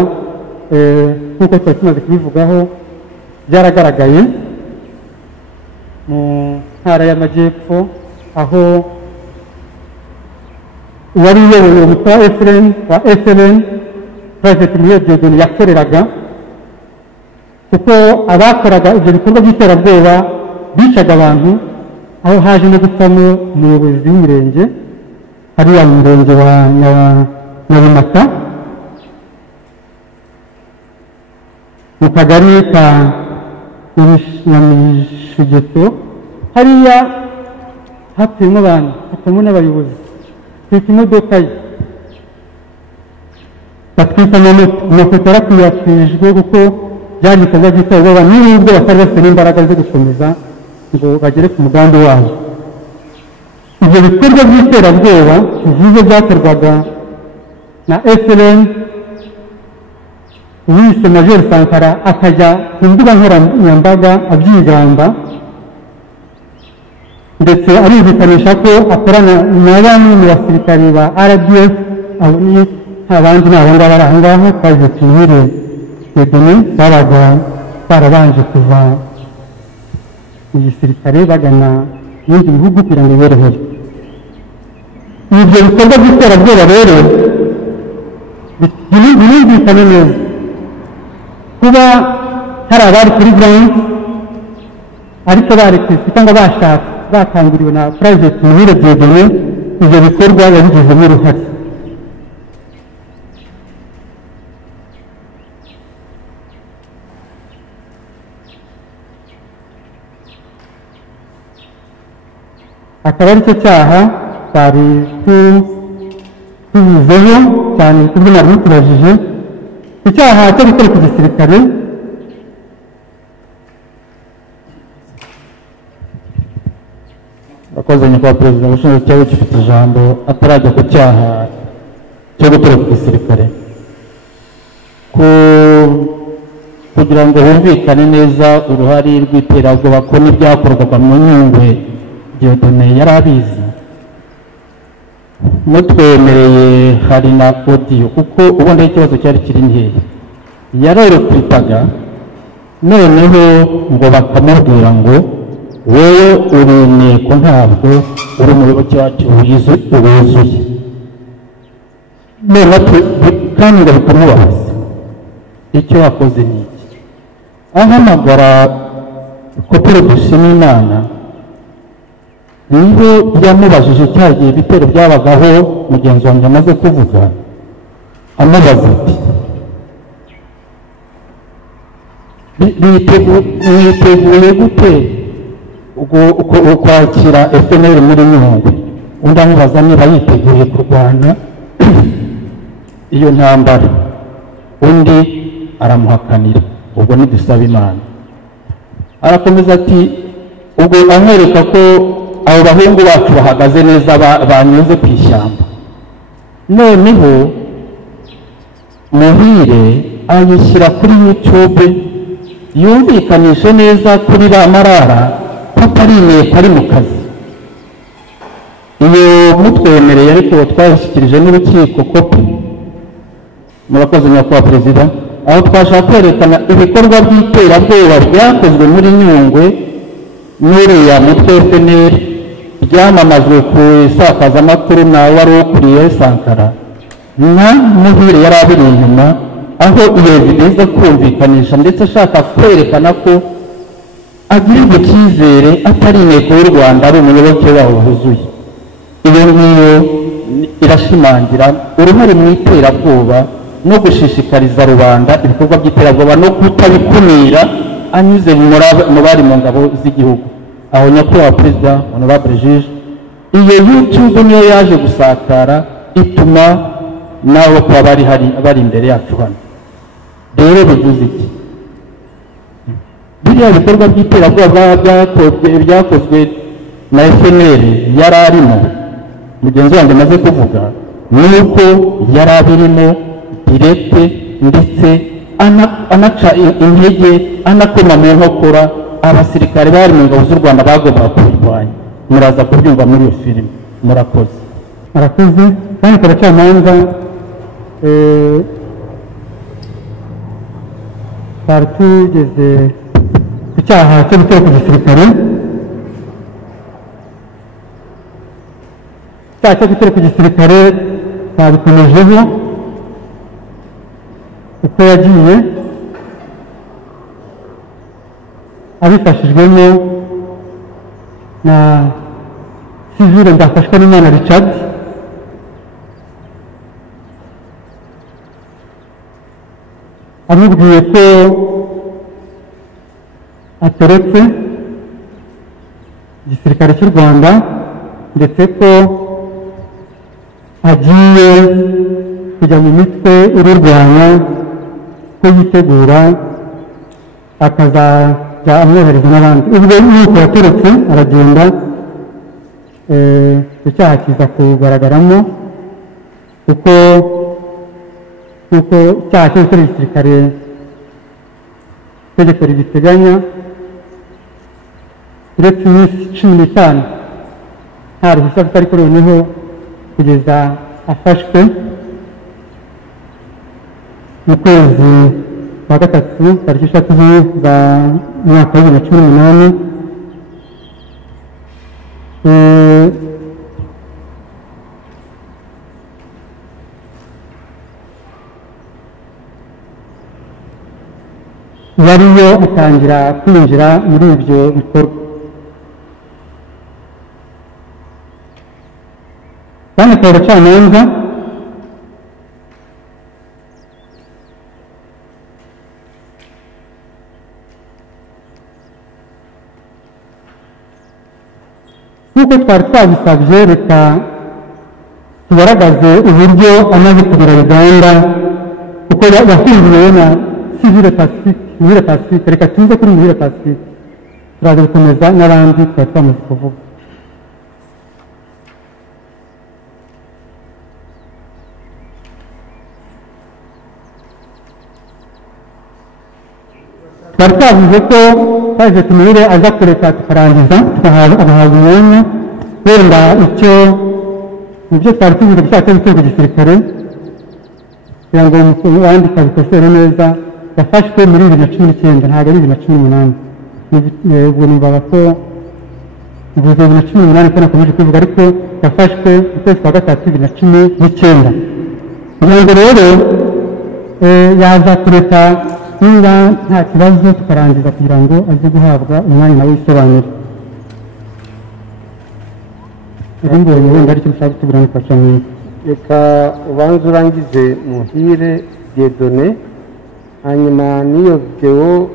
nk'uko twari tumaze kubivugaho byaragaragaye mu ntara y'Amajyepfo, aho uwari uyoboye umutwe wa FLN Pte Muhire Dieudonné yakoreraga, kuko abakoraga ibyo bikorwa by'iterabwoba bicaga abantu, aho haje no gupfamo umuyobozi w'umurenge hariya mu murenge wa Nyabimata mu kagari ka Nyamishugeto, hariya hapfuyemo abantu, hapfamo n'abayobozi. Twita imodoka ye batwita amafoto yarakwirakwijwe, kuko byari ibikorwa by'iterabwoba n'ubwo batari bafite n'imbaraga zo gukomeza ngo bagere ku mugambi wabo. Ibyo bikorwa by'iterabwoba tuvuze byakorwaga na FLN, uwise Major Sankara akajya ku mbuga nkoranyambaga abyigamba, ndetse arumvikanisha ko akorana na bamwe mu basirikare ba RDF. Abo ni abandi ni abo ngabo bari aho ngaho, Pte Muhire Dieudonné babaga barabanje kuva mu gisirikare bagana ibindi bihugu kugira ngo borohere. Ibyo bikorwa by'iterabwoba rero birumvikana neza kuba hari abari kuri ground ariko bareketse cyangwa bashatse bakanguriwe na Pte Muhire Dieudonné, ibyo bikorwa yabigizemo uruhare. Akaba ari cyo cyaha twari tubizeho cyane kubwo nari tubajije, icyaha cyo gukorera ku gisirikare. Abakozi nyakubahwa perezida ubushinjacyaha gifite ijambo atarajya ku cyaha cyo gukorera ku gisirikare, kugira ngo humvikane neza uruhare rw'iterabwoba ko n'ibyakorwaga mu Nyungwe Dieudonné yari abizi. Mutwemereye hari na audio, kuko ubundi ikibazo cyari kiri nkeya, yarerekwitaga noneho ngo bakamubwira ngo wowe uri inteko, ntabwo uri umuyoboke wacu wuzuye, none kandi ngo bikamubabaza. Icyo yakoze ni iki? Ahamagara kopere Dushimimana, niho yamubajije cya gihe ibitero byabagaho mugenzi wanjye amaze kuvuga, amubaza ati mwiteguye gute kwakira FNL muri Nyungwe? Undi amubaza niba yiteguye kurwana iyo ntambara, undi aramuhakanira, ubwo nidusaba Imana. Arakomeza ati ubwo amwereka ko abo bahungu bacu bahagaze neza banyuze ku ishyamba. Noneho Muhire ayishyira kuri YouTube yumvikanishe neza kuri ba Marara ko atari inteko ari mu kazi. Iyo mutwemereye ariko twashyikirije n'urukiko kopi. Murakoze nyakubahwa perezida, aho twashaka kwerekana ibikorwa by'iterabwoba byakozwe muri Nyungwe n'uriya mutwe FNL byamamajwe ku isakazamakuru na wari ukuriye Sankara na Muhire yari abiri inyuma, aho iyo evidence kumvikanisha ndetse ashaka kwerekana ko agirirwa icyizere atari inteko y'u Rwanda, ari umuyoboke wabo wuzuye. Iyo ngiyo irashimangira uruhare mu iterabwoba no gushishikariza rubanda ibikorwa by'iterabwoba no kutabikumira anyuze mu bari mu ngabo z'igihugu. Aho nyakubahwa perezida honorable juge, iyo YouTube niyo yaje gusakara ituma nawe kuba bari imbere yacu hano. Rero bivuze iki? Biriya bikorwa by'iterabwoba byakozwe na FNL yari arimo, mugenzi wanjye amaze kuvuga, nuko yari abirimo direte, ndetse anaca intege, anakoma mu nkokora abasirikare bari mu ngabo z'u Rwanda bagomba kubirwanya. Muraza kubyumva muri iyo filime. Murakoze. Murakoze. Kandi turacamanza twari tugeze ku cyaha cyo gutera ku gisirikare. Icyaha cyo gutera ku gisirikare twabikomejeho uko yagiye abifashijwemo na sivile Nzafashwa n'Imana Richard, amubwiye ko atorotse igisirikare cy'u Rwanda ndetse ko agiye kujya mu mitwe ururwanya, ko yitegura akazajya amwohereza n'abandi. Ubwo yuko yatorotse aragenda, icyaha kiza kugaragaramo kuko icyaha cyo gutera igisirikare itegeko ribiteganya, uretse iminsi 15 nta ruhushya rutari kuri noneho kugeza afashwe mu kwezi kwa gatatu tariki 3 za mwaka wa 2018. yariyo atangira kwinjira muri ibyo bikorwa. Kandi akaba abacamanza nk'uko twari twabisabye, reka tugaragaze uburyo amaze kugera Uganda, kuko yafungiwe na Civile Pacifique. Reka tuze kuri Muhire Pacifique, turaza gukomeza n'abandi twari twamaze kuvuga. Twari twavuze ko twaje Muhire aza kureka tukarangiza tugahabwa umwanya, wenda icyo nibyo twari tuvuze gushaka cyo gutera igisirikare kugira ngo wandika bikosere neza. Yafashwe muri 2019 ntabwo ari 2018. Ubwo numvaga ko mvuze 2018 ko nakomeje kuvuga, ariko yafashwe mu kwezi kwa gatatu 2019. Kugira ngo rero yaza kureka niba nta kibazo tukarangiza kugira ngo aze guhabwa umwanya nawe wisobanura. Mbonye wenda aricyo ushaka kutubwira ngo fasha mwe. Reka ubanze urangize Muhire Dieudonné, hanyuma n'iyo video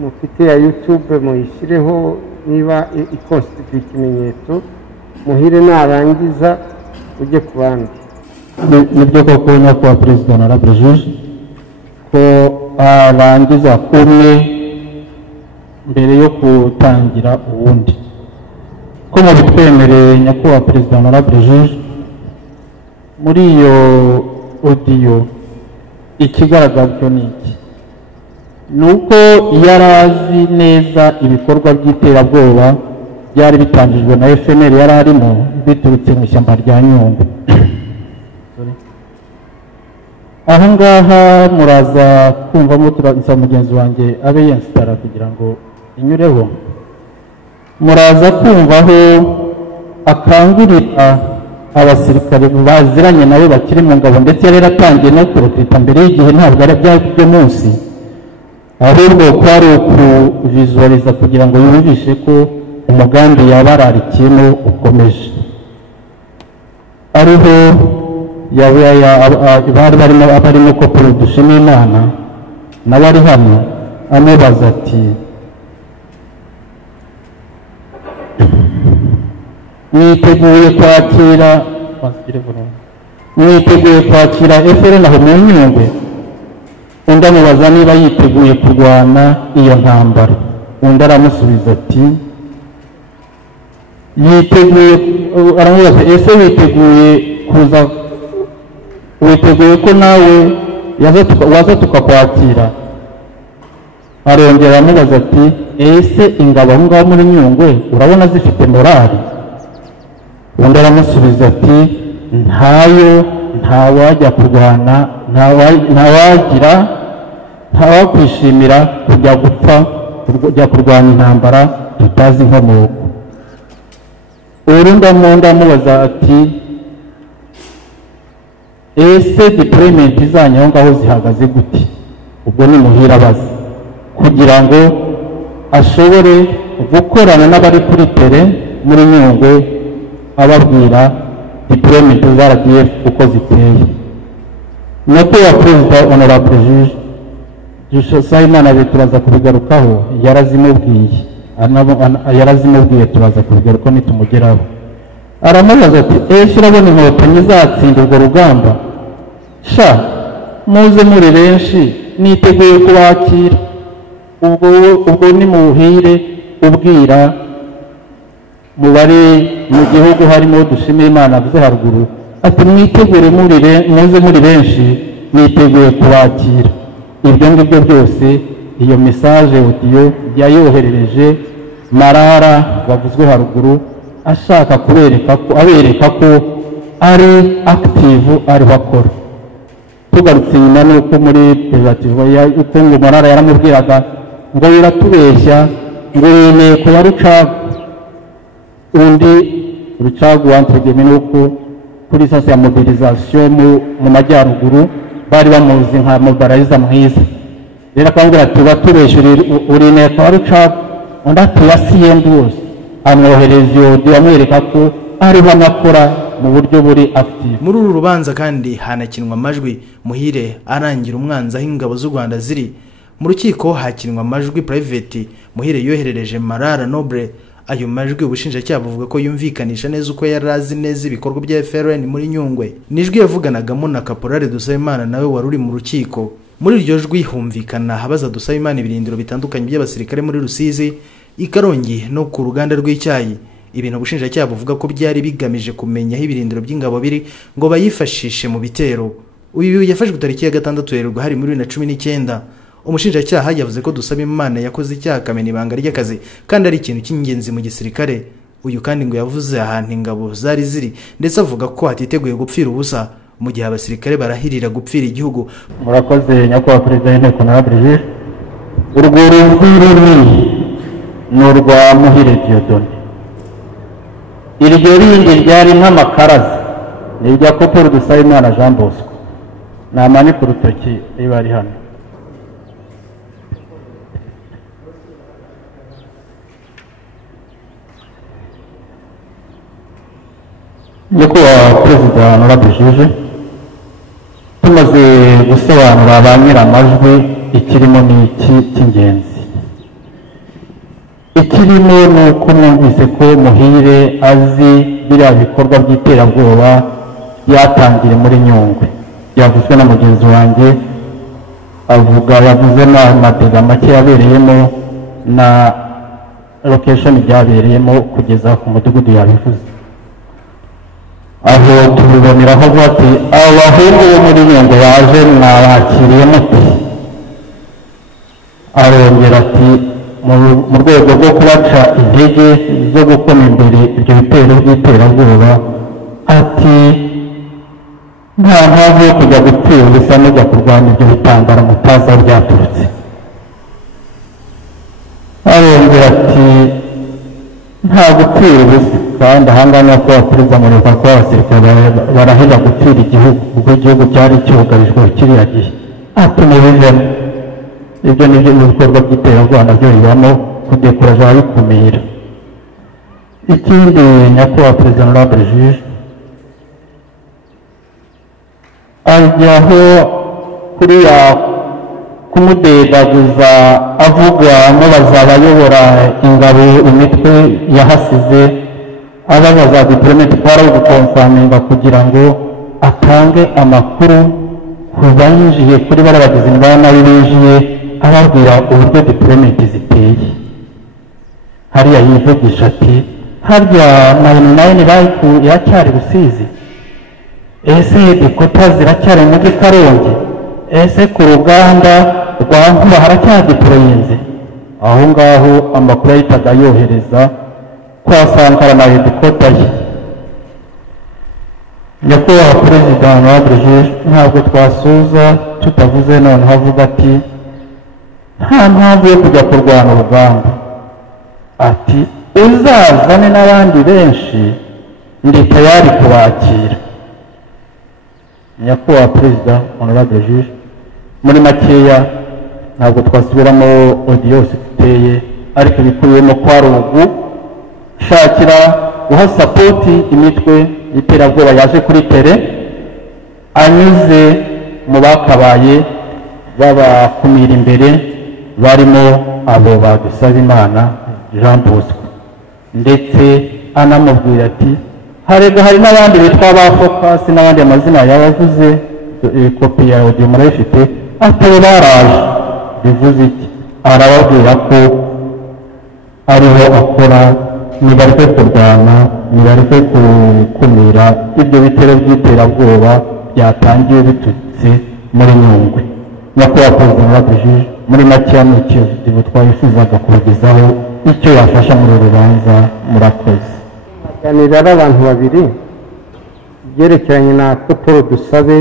mufite ya YouTube muyishyireho niba ikonstituye ikimenyetso. Muhire narangiza ujye ku bandi. Nibyo koko nyakubahwa Perezida Honorable Juge ko arangiza umwe mbere yo gutangira uwundi, ko mubitwemereye nyakubahwa Perezida Honorable Juge. Muri iyo audio ikigaragazwa ni iki? Ni uko yari azi neza ibikorwa by'iterabwoba byari bitangijwe na FNL yari arimo biturutse mu ishyamba rya Nyungwe. Aho ngaha muraza kumvamo turangiza mugenzi wanjye abe yensitara kugira ngo inyureho. Muraza kumvaho akangurira abasirikare baziranye nabo bakiri mu ngabo, ndetse yari yaratangiye no kurutita mbere y'igihe, ntabwo ari byo munsi, ahubwo kwari ukuvisualiza kugira ngo yumvishe ko umugambi yabararikiyemo ukomeje. Ariho bari barimo ko Dushima Imana nawe ari hano amubaza ati, mwiteguye kwakira FRN aho mu Nyungwe? Undi amubaza niba yiteguye kurwana iyo ntambara. Undi aramusubiza ati yiteguye. Aramubaza, ese witeguye ko nawe waza tukakwakira? Arongera amubaza ati, ese ingabo aho ngaho muri Nyungwe urabona zifite morali? Undi aramusubiza ati, ntayo, ntawajya kurwana ntawakwishimira kujya gupfa kujya kurwanya intambara tutazi inkomoko. Urundi ndamubaza ati ese deployment zanyu aho ngaho zihagaze gute? Ubwo ni Muhire abaza kugira ngo ashobore gukorana n'abari kuri tere muri Nyungwe ababwira deployment za RDF uko ziteye. Nuko ya Perezida Honorable Juge Sayimana turaza kubigarukaho yarazimubwiye turaza kubigaruka nitumugeraho. Aramubaza ati ese urabona inkotanyi zatsinda urwo rugamba? Sha muze muri benshi niteguye kubakira. Ubwo ni Muhire ubwira mubare mu gihugu harimo dushimira Imana avuze haruguru ati mwitegure muze muri benshi niteguye kubakira. Ibyo ngibyo byose iyo message audio yayoherereje Marara bavuzwe haruguru ashaka abereka ko ari active ari bakora. Tugarutse nyuma nuko muri preservative uko ngo Marara yaramubwiraga ngo biratubeshya ngo yene ko yari undi Rucagu wantegeme nuko kuri sasa ya mobilisation mu majyaruguru bari bamuzi nka mobiliza mwiza. Rero akambwira ati batubeshyura urine kwa Rucagu undi atuyasiye ndose amwohereza audio amwereka ko ari banakora mu buryo buri active. Muri uru rubanza kandi hanakinwa amajwi Muhire arangira umwanzi aho ingabo z'u Rwanda ziri. Mu rukiko hakinwa amajwi private Muhire yoherereje Marara Noble. Ayo majwi ubushinjacyaha buvuga ko yumvikanisha neza uko yarazi neza ibikorwa bya FRN muri Nyungwe. Nijwi yavuganagamo na Caporal Dusabimana nawe wari uri mu rukiko. Muri iryo jwi humvikana habaza Dusabimana ibirindiro bitandukanye by'abasirikare muri Rusizi, Ikarongi no ku ruganda rw'icyayi. Ibintu ubushinjacyaha buvuga ko byari bigamije kumenya aho ibirindiro by'ingabo biri ngo bayifashishe mu bitero. Uyu yafashwe tariki ya 6 Werurwe hari muri 2019. Umushinjacyaha yavuze ko Dusabimana yakoze icyaha kamena ibanga ry'akazi kandi ari ikintu cy'ingenzi mu gisirikare. Uyu kandi ngo yavuze ahantu ingabo zari ziri ndetse avuga ko atiteguye gupfira ubusa mu gihe abasirikare barahirira gupfira igihugu. Murakoze nyakubahwa Perezida w'Inteko Honorable. Urwo rurimi ni urwa Muhire Dieudonné. Iryo rindi ryari nk'amakaraza ni irya Koporo Dusabimana Jean Bosco. Namani ku rutoki riba ari hano. Nyakubahwa Perezida Honorable Juge, tumaze gusobanura ba nyiramajwi ikirimo ni iki cy'ingenzi. Ikirimo ni uko mwumvise ko Muhire azi biriya bikorwa by'iterabwoba byatangire muri Nyungwe. Yavuzwe na mugenzi wanjye yavuze n'amadega make yabereyemo na location byabereyemo kugeza ku mudugudu yabivuze. Aho tubiboneraho bati abahungu bo muri Nyungwe baje mwabakiriye muti. Arongera ati mu rwego rwo kubaca intege zo gukoma imbere ibyo bitero by'iterabwoba ati nta mpamvu yo kujya gutera ubusa mujya kurwanya ibyo bitambara mutazi aho byaturutse. Arongera ati nta gutera ubusa kandi ahangaha nuko bakureza mu rwego rw'abasirikare barahera gutera igihugu ubwo igihugu cyari cyugarijwe kiriya gihe. Ati mubivemo ibyo ni byo mu bikorwa by'iterabwoba nabyo bibamo kudekuraje ababikumira. Ikindi nyakubahwa Perezida Honorable Juge ajyaho kuriya kumudedaguza avuga mubaza abayobora ingabo imitwe yahasize ababaza diplomatic kwara gukonfaminga kugira ngo atange amakuru ku bayinjiye kuri barabagize indwana binjiye ababwira uburyo diplomatic ziteye. Hariya yivugisha ati harya 99 life iracyari Rusizi, ese dikota ziracyari mu Karongi, ese ku ruganda rwa Nkuba haracyadiployinze. Aho ngaho amakuru yahitaga yohereza kwa Sankara na dikota ye. nyakubahwa perezida wabujije ntabwo twasuza tutavuze none havuga ati nta mpamvu yo kujya kurwana urugamba, ati uzazane n'abandi benshi ndi tayari kubakira. nyakubahwa perezida wabujije muri makeya ntabwo twasubiramo audio ziteye, ariko bikubiyemo kwa rugu shakira guha sapoti imitwe y'iterabwoba yaje kuri tere anyuze mu bakabaye babakumira imbere barimo abo badusaba Imana Jean Bosco, ndetse anamubwira ati harega hari n'abandi bitwa ba Focus n'abandi amazina yabavuze, kopi ya audio murayifite, atari baraje bivuze iki, arababwira ko ariho akora nibareke kurwana, nibareke gukumira ibyo bitero by'iterabwoba byatangiye bitutse muri Nyungwe. nyakubahwa perezida wabujije muri makeya mu kiyovu twayifuzaga kubagezaho icyo yafasha muri rubanza. murakoze. Ganira abantu babiri byerekeranye na Paul dusabe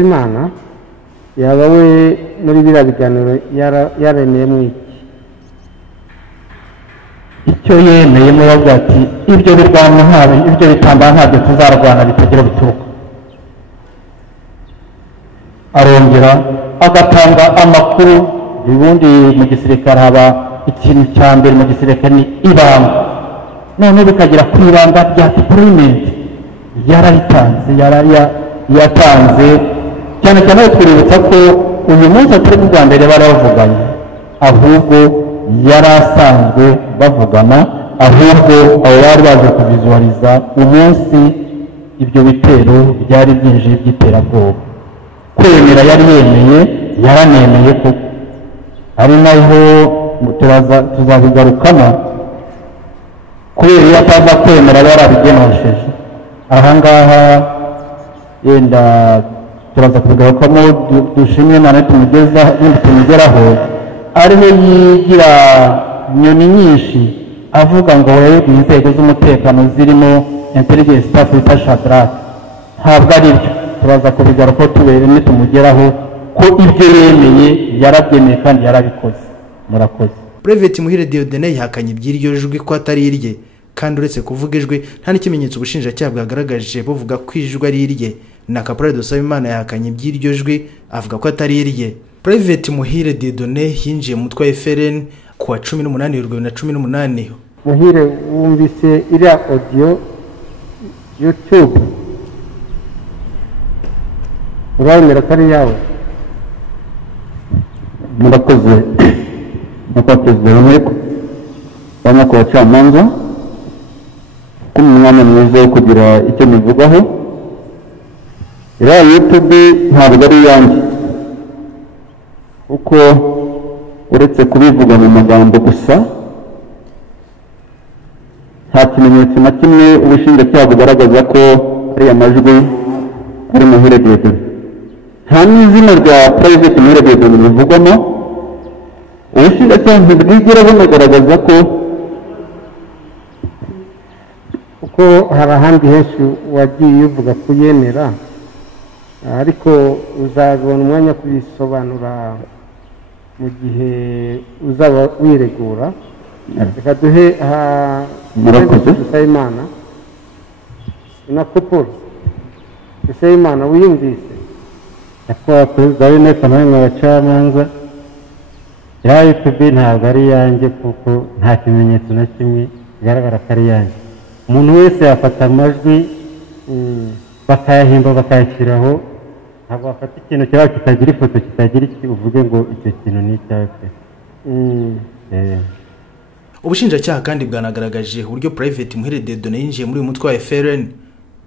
Imana yaba we muri biriya biganiro yaremeyemo icyo yemeyemo bavuga ati ibyo birwanya ntabe, ibyo bitambara ntabyo tuzarwana bitagira bituruka. arongera agatanga amakuru. ubundi mu gisirikare haba ikintu cya mbere mu gisirikare ni ibanga, noneho bikagera ku ibanga rya deployment yararitanze, yatanze cyane cyane twiributsa ko uyu munsi atari mu Rwanda rero baravuganye, ahubwo yari asanzwe bavugana, ahubwo abo bari baje kuvizualiza umunsi ibyo bitero byari byinjiye by'iterabwoba. kwemera yari yemeye, yaranemeye koko, ari naho tuzabigarukamo kubera iyo ataza kwemera yarabigenosheje. ahangaha yenda turaza kubigarukamo, dushimye Imana tumugeraho, ariho yigira nyoni nyinshi avuga ngo wowe inzego z'umutekano zirimo intelligence staff bita Shadrach, ntabwo ari byo. turaza kubigarukaho tubereye tumugeraho ko ibyo yemeye yarabyemeye kandi yarabikoze. murakoze. Pte Muhire Dieudonné yahakanye iby'iryo jwi ko atari irye, kandi uretse kuvuga ijwi nta n'ikimenyetso ubushinjacyaha bwagaragaje buvuga ko ijwi ari irye. na Caporal dusaba Imana yahakanye iby'iryo jwi avuga ko atari irye. Pte Muhire Dieudonné yinjiye mu mutwe wa FRN ku wa 18 Werurwe 2018. Muhire, wumvise iriya audio YouTube urabemera ko ari yawe? murakoze. nyakubahwa perezida w'inteko bamwe ku bacamanza ko mu mwanya mwiza wo kugira icyo mivugaho. iriya YouTube ntabwo ari iyanjye, kuko uretse kubivuga mu magambo gusa nta kimenyetso na kimwe ubushinjacyaha bugaragaza ko ari amajwi ari Muhire Dieudonné. nta n'izina rya Pte Muhire Dieudonné bivugwamo. ubushinjacyaha ntibwigera bunagaragaza ko, kuko hari ahandi henshi wagiye uvuga ko yemera, ariko uzabona umwanya kubisobanura mu gihe uzaba wiregura. reka duhe murakoze. dusaba Imana na Paul dusaba Imana wiyumvise. nyakubahwa perezida w'inteko namwe abacamanza, ya YouTube ntabwo ari yanjye kuko nta kimenyetso na kimwe kigaragara ko ari yanjye. umuntu wese yafata amajwi bakayahimba bakayashyiraho, ntabwo wafata ikintu cyawe kitagira ifoto kitagira iki uvuge ngo icyo kintu ni icyawe pe. ubushinjacyaha kandi bwanagaragaje uburyo Pte Muhire Dieudonné yinjiye muri uyu mutwe wa FRN.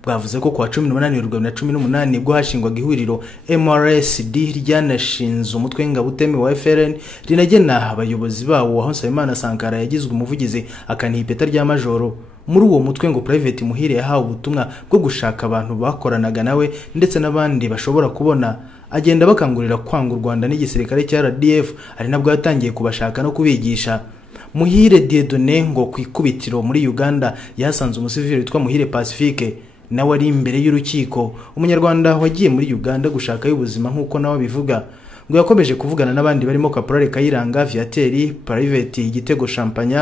bwavuze ko kuwa 18 Werurwe 2018 bwo hashingwaga ihuriro MRSD ryanashinze umutwe Ngabo utemewe wa FRN, rinagena abayobozi bawo aho Nsabimana Sankara yagizwe umuvugizi akaniha ipeta rya majoro. muri uwo mutwe ngo Pte Muhire yahawe ubutumwa bwo gushaka abantu bakoranaga nawe ndetse n'abandi bashobora kubona, agenda bakangurira kwanga u Rwanda n'igisirikare cya RDF, ari nabwo yatangiye kubashaka no kubigisha. Muhire Dieudonné ngo ku ikubitiro muri Uganda yasanze umusivili witwa Muhire Pacifique nawe ari imbere y'urukiko. Umunyarwanda wagiye muri Uganda gushaka y'ubuzima nk'uko nawe bivuga, ngo yakomeje kuvugana n'abandi barimo Caporal Kayiranga, Viateri, Private Igitego Champagne.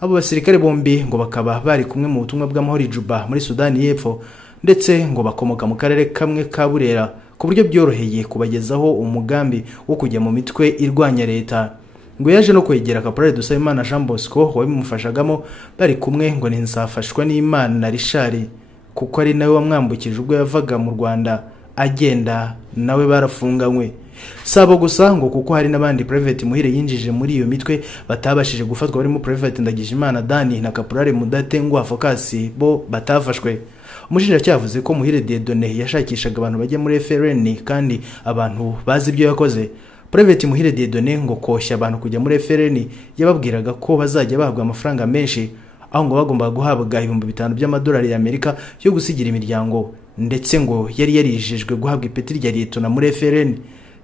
Abo basirikare bombi ngo bakaba bari kumwe mu butumwa bw'amahoro Juba muri Sudani y'Epfo, ndetse ngo bakomoka mu karere kamwe ka Burera, ku buryo byoroheye kubagezaho umugambi wo kujya mu mitwe irwanya leta. Ngo yaje no kwegera Caporal Dusabimana Jean Bosco wabimufashagamo, bari kumwe ngo nzafashwa n'Imana na Richard, kuko ari nawe wamwambukije ubwo yavaga mu Rwanda agenda, nawe barafunganywe. Sabo gusa ngo kuko hari n'abandi Private Muhire yinjije muri iyo mitwe batabashije gufatwa, barimo Private Ndagijimana Dani na Caporal Mudathiru Habib bo batafashwe. Umushinjacyaha yavuze ko Muhire Dieudonné yashakishaga abantu bajya muri FRN kandi abantu bazi ibyo yakoze. Private Muhire Dieudonné ngo koshya abantu kujya muri FRN yababwiraga ko bazajya bahabwa amafaranga menshi, aho ngo bagomba guhabwa 5,000 by'amadolari y'Amerika yo gusigira imiryango, ndetse ngo yari yarijejwe guhabwa ipeti rya Liyetona muri FRN.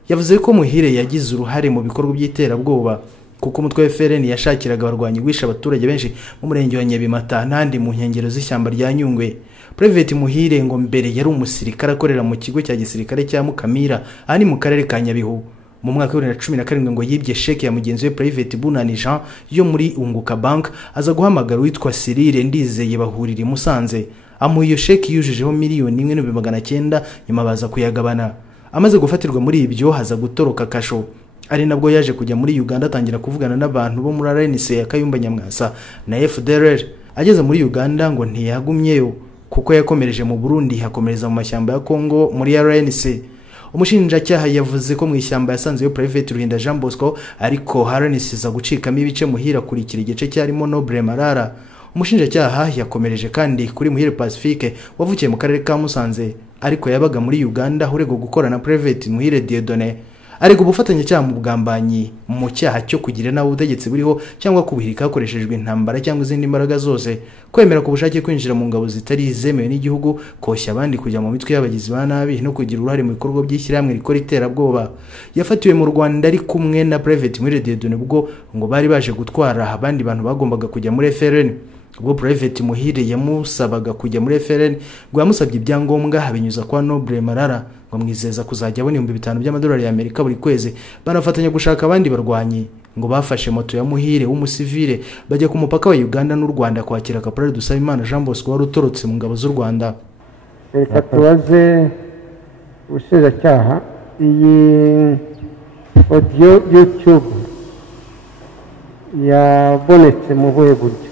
Yavuze ko Muhire yagize uruhare mu bikorwa by'iterabwoba, kuko umutwe wa FRN yashakiraga abarwanyi wisha abaturage benshi mu murenge wa Nyabimata n'andi mu nkengero z'ishyamba rya Nyungwe. Private Muhire ngo mbere yari umusirikare akorera mu kigo cya gisirikare cya Mukamira ari mu karere ka Nyabihu. Mu mwaka wa 2017 ngo yibye sheke ya mugenzi we Private Bunani Jean yo muri Unguka Bank, aza guhamagara witwa Cyril Ndizeye bahurira i Musanze, amuha iyo sheke yujejeho $1,900,000, nyuma baza kuyagabana. Amaze gufatirwa muri ibyo haza gutoroka kasho, ari nabwo yaje kujya muri Uganda atangira kuvugana n'abantu bo muri RNC ya Kayumba Nyamwasa na FDLR. Ageze muri Uganda ngo ntiyagumyeyo, kuko yakomereje mu Burundi, hakomereza mu mashyamba ya Kongo muri RNC. Umushinjacyaha yavuze ko mu ishyamba yasanzeyo Private Ruhinda Jean Bosco, ariko RNC za gucikamo ibice Muhire akurikira igice cyarimo Noble Marara. Umushinjacyaha yakomereje kandi kuri Muhire Pacifique wavukiye mu karere ka Musanze, ariko yabaga muri Uganda urego gukora na Private Muhire Dieudonné. Ariko ubufatanye cyaha mu bwambanyi mu cyaha cyo kugira nawe ubutegetsi buriho cyangwa kubuhirika hakoreshejwe intambara cyangwa izindi mbaraga zose, kwemera ku bushake kwinjira mu ngabo zitari zemewe n'igihugu, koshya abandi kujya mu mitwe y'abagizi ba nabi no kugira uruhare mu bikorwa by'ishyirahamwe rikora iterabwoba. Yafatiwe mu Rwanda ari kumwe na Private Muhire Dieudonné ubwo ngo bari baje gutwara abandi bantu bagombaga kujya muri FRN. Ubwo Private Muhire yamusabaga kujya muri FRN, ngo yamusabye ibyangombwa abinyuza kwa Noble Marara, ngo mwizeza kuzajya abona $5,000 by'amadolari y'Amerika buri kwezi. Banafatanya gushaka abandi barwanyi, ngo bafashe moto ya Muhire w'umusivile bajya ku mupaka wa Uganda n'u Rwanda kwakira Caporal Dusabimana Jean Bosco wari utorotse mu ngabo z'u Rwanda. Reka tubaze ubushinjacyaha, iyi audio YouTube yabonetse mu buhe buryo?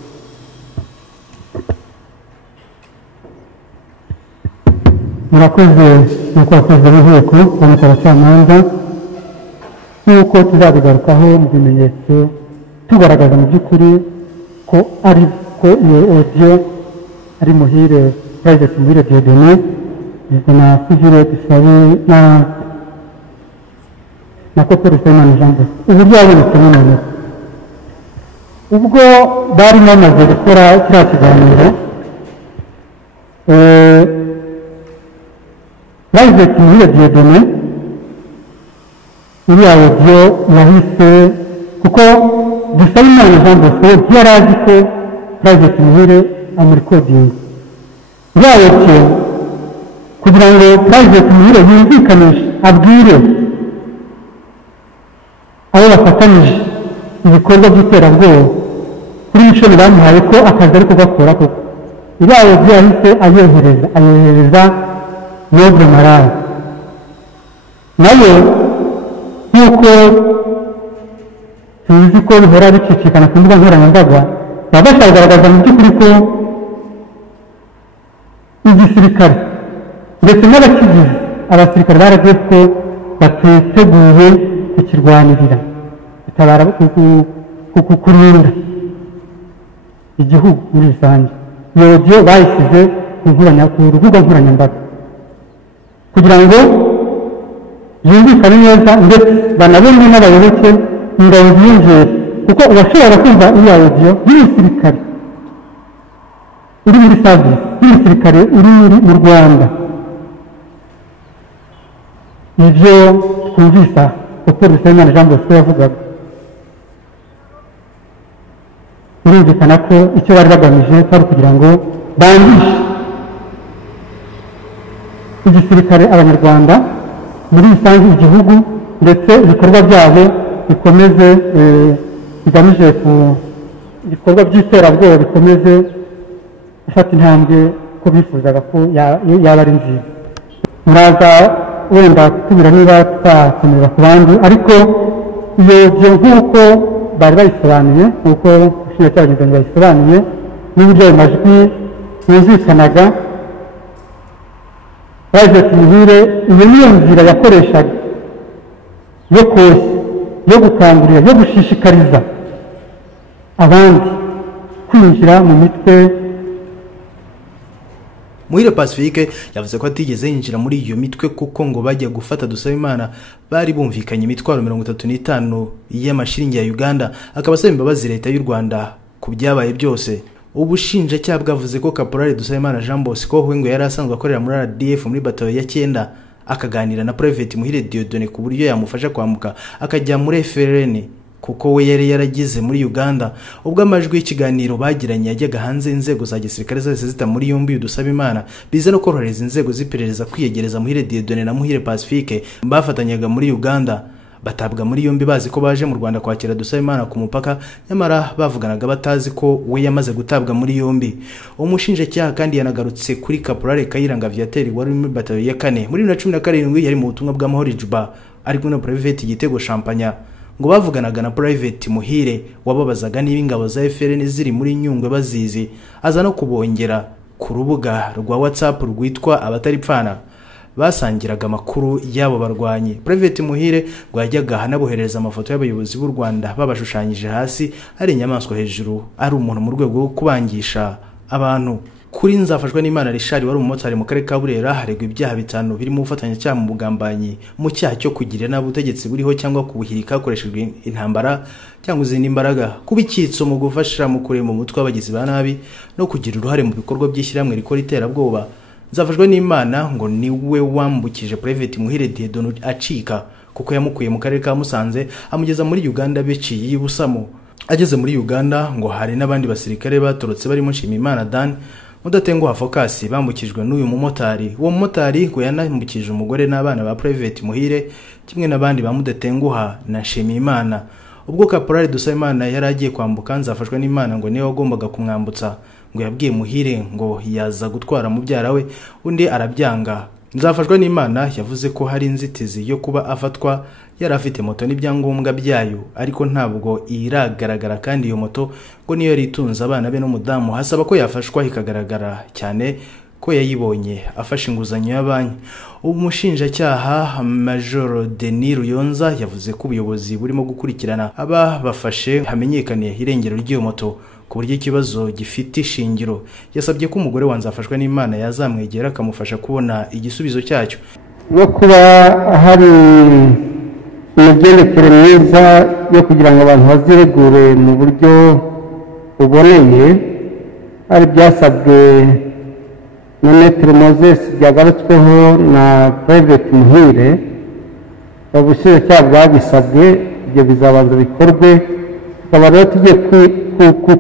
murakoze nuko akoze urukiko rw'abacamanza, nk'uko tuzabigarukaho mu bimenyetso tugaragaza mu by'ukuri ko ari ko iyo audio ari Muhire Private Muhire Dieudonné na Civil Dusabe na Kopero Simon Jean Bosco. Uburyo yabonetse none ubwo bari bamaze gukora kiriya kiganiro, Private Muhire Dieudonné iriya audio yahise, kuko Dusabimana Jean Bosco yari azi ko Private Muhire amurikodinga iriya audio kugira ngo Private Muhire yumvikanishe abwire abo bafatanyije ibikorwa by'iterabwoba kuri mishoni bamuhaye ko akazi ari kugakora. Koko iriya audio yahise ayohereza Noble Marara, nayo nk'uko tuzi ko bihora bicicikana ku mbuga nkoranyambaga, baba bashaka kugaragaza mu by'ukuri ko igisirikare ndetse n'abakigize abasirikare baragiye ko batiteguye kukirwanirira, gutabara kurinda igihugu muri rusange. Iyo audio bayishyize ku rubuga nkoranyambaga kugira ngo yumvikane neza, ndetse banabone n'abayoboke ingabo ziyongera, kuko ubashobora kumva iya audio y'umusirikare uri muri service, y'umusirikare uri mu Rwanda. Ibyo twumvisa uko Dusabimana Jean Bosco yavugaga. birumvikana ko icyo bari bagamije kwari kugira ngo bangishe igisirikare abanyarwanda muri rusange igihugu ndetse ibikorwa byabo bikomeze bigamije ku ibikorwa by'iterabwoba bikomeze gufata intambwe ko bifuzaga ko yaba ari nziza. Muraza wenda kutubwira niba twakomeza ku bandi, ariko iyo nk'uko bari bayisobanuye, nk'uko ubushinjacyaha bayisobanuye n'uburyo ayo majwi yumvikanaga, Pte Muhire iyo niyo nzira yakoreshaga yo koshya, yo gukangurira, yo gushishikariza abandi kwinjira mu mitwe. Muhire Pacifique yavuze ko atigeze yinjira muri iyo mitwe kuko ngo bajya gufata Dusabimana bari bumvikanye imitwaro 35 y'amashiringi ya Uganda, akaba asaba imbabazi leta y'u Rwanda ku byabaye byose. Ubushinjacyaha bwavuze ko Caporal Dusabimana Jean Bosco ngo yari asanzwe akorera muri RDF muri batayo ya 9 akaganira na Pte Muhire Dieudonné ku buryo yamufasha kwambuka akajya muri FRN kuko we yari yaragize muri Uganda. Ubwo amajwi y'ikiganiro bagiranye yajyaga hanze, inzego za gisirikare zose zita muri yombi Dusabimana bize no korohereza inzego z'iperereza kwiyegereza Muhire Dieudonné na Muhire Pacifique bafatanyaga muri Uganda. Batabwa muri yombi bazi ko baje mu Rwanda kwakira Dusabimana ku mupaka, nyamara bavuganaga batazi ko we yamaze gutabwa muri yombi. Umushinjacyaha kandi yanagarutse kuri Caporal Kayiranga Viateur wari muri batayo ya 4 muri 2017 yari mu butumwa bw'amahoro Juba ari kumwe na Private Gitego Champagne, ngo bavuganaga na Pte Muhire wababazaga niba ingabo za FRN ziri muri Nyungwe bazizi, aza no kubongera ku rubuga rwa WhatsApp rwitwa abataripfana basangiraga amakuru yabo barwanyi. Pte Muhire ngo yajyaga hanabohereza amafoto y'abayobozi b'u Rwanda babashushanyije hasi ari inyamaswa hejuru, ari umuntu mu rwego rwo kubangisha abantu. Kuri Nzafashwa n'Imana Richard wari umumotari mu karere ka Burera haregwa ibyaha bitanu birimo ubufatanyacyaha mu bugambanyi, mu cyaha cyo kugira nabi ubutegetsi buriho cyangwa kubuhirika hakoreshejwe intambara cyangwa izindi imbaraga, kuba icyitso mu gufasha mu kurema umutwe w'abagizi ba nabi no kugira uruhare mu bikorwa by'ishyirahamwe rikora iterabwoba. Nzafashwa n'Imana ngo niwe wambukije Pte Muhire Dieudonné acika kuko yamukuye mu karere ka Musanze amugeza muri Uganda biciye y'ibusamo. Ageze muri Uganda ngo hari n'abandi basirikare batorotse barimo Nshimiyimana Dan, Mudatenguha Focus bambukijwe n'uyu mumotari. Uwo mumotari ngo yanambukije umugore n'abana ba Pte Muhire kimwe n'abandi ba Mudatenguha na Nshimiyimana. Ubwo Caporal Dusabimana yari agiye kwambuka, Nzafashwa n'Imana ngo niwe wagombaga kumwambutsa, ngo yabwiye Muhire ngo yaza gutwara mubyara we, undi arabyanga. Nzafashwa n'Imana yavuze ko hari inzitizi yo kuba afatwa yari afite moto n'ibyangombwa byayo, ariko ntabwo iragaragara, kandi iyo moto ngo niyo ritunze abana be n'umudamu. Hasaba ko yafashwa ikagaragara cyane ko yayibonye afashe inguzanyo ya banki. Umushinjacyaha Major Denis Ruyonza yavuze ko ubuyobozi burimo gukurikirana aba bafashe hamenyekaniye irengero ry'iyo moto ku buryo ikibazo gifite ishingiro. Yasabye ko umugore wa Nzafashwa n'Imana yazamwegera akamufasha kubona igisubizo cyacyo. No kuba hari imigendekere myiza yo kugira ngo abantu baziregure mu buryo buboneye, hari byasabwe na Maître Moses byagarutsweho na Pte Muhire. Ubushinjacyaha bwabisabwe, ibyo bizabanza bikorwe. Tukaba rero tugiye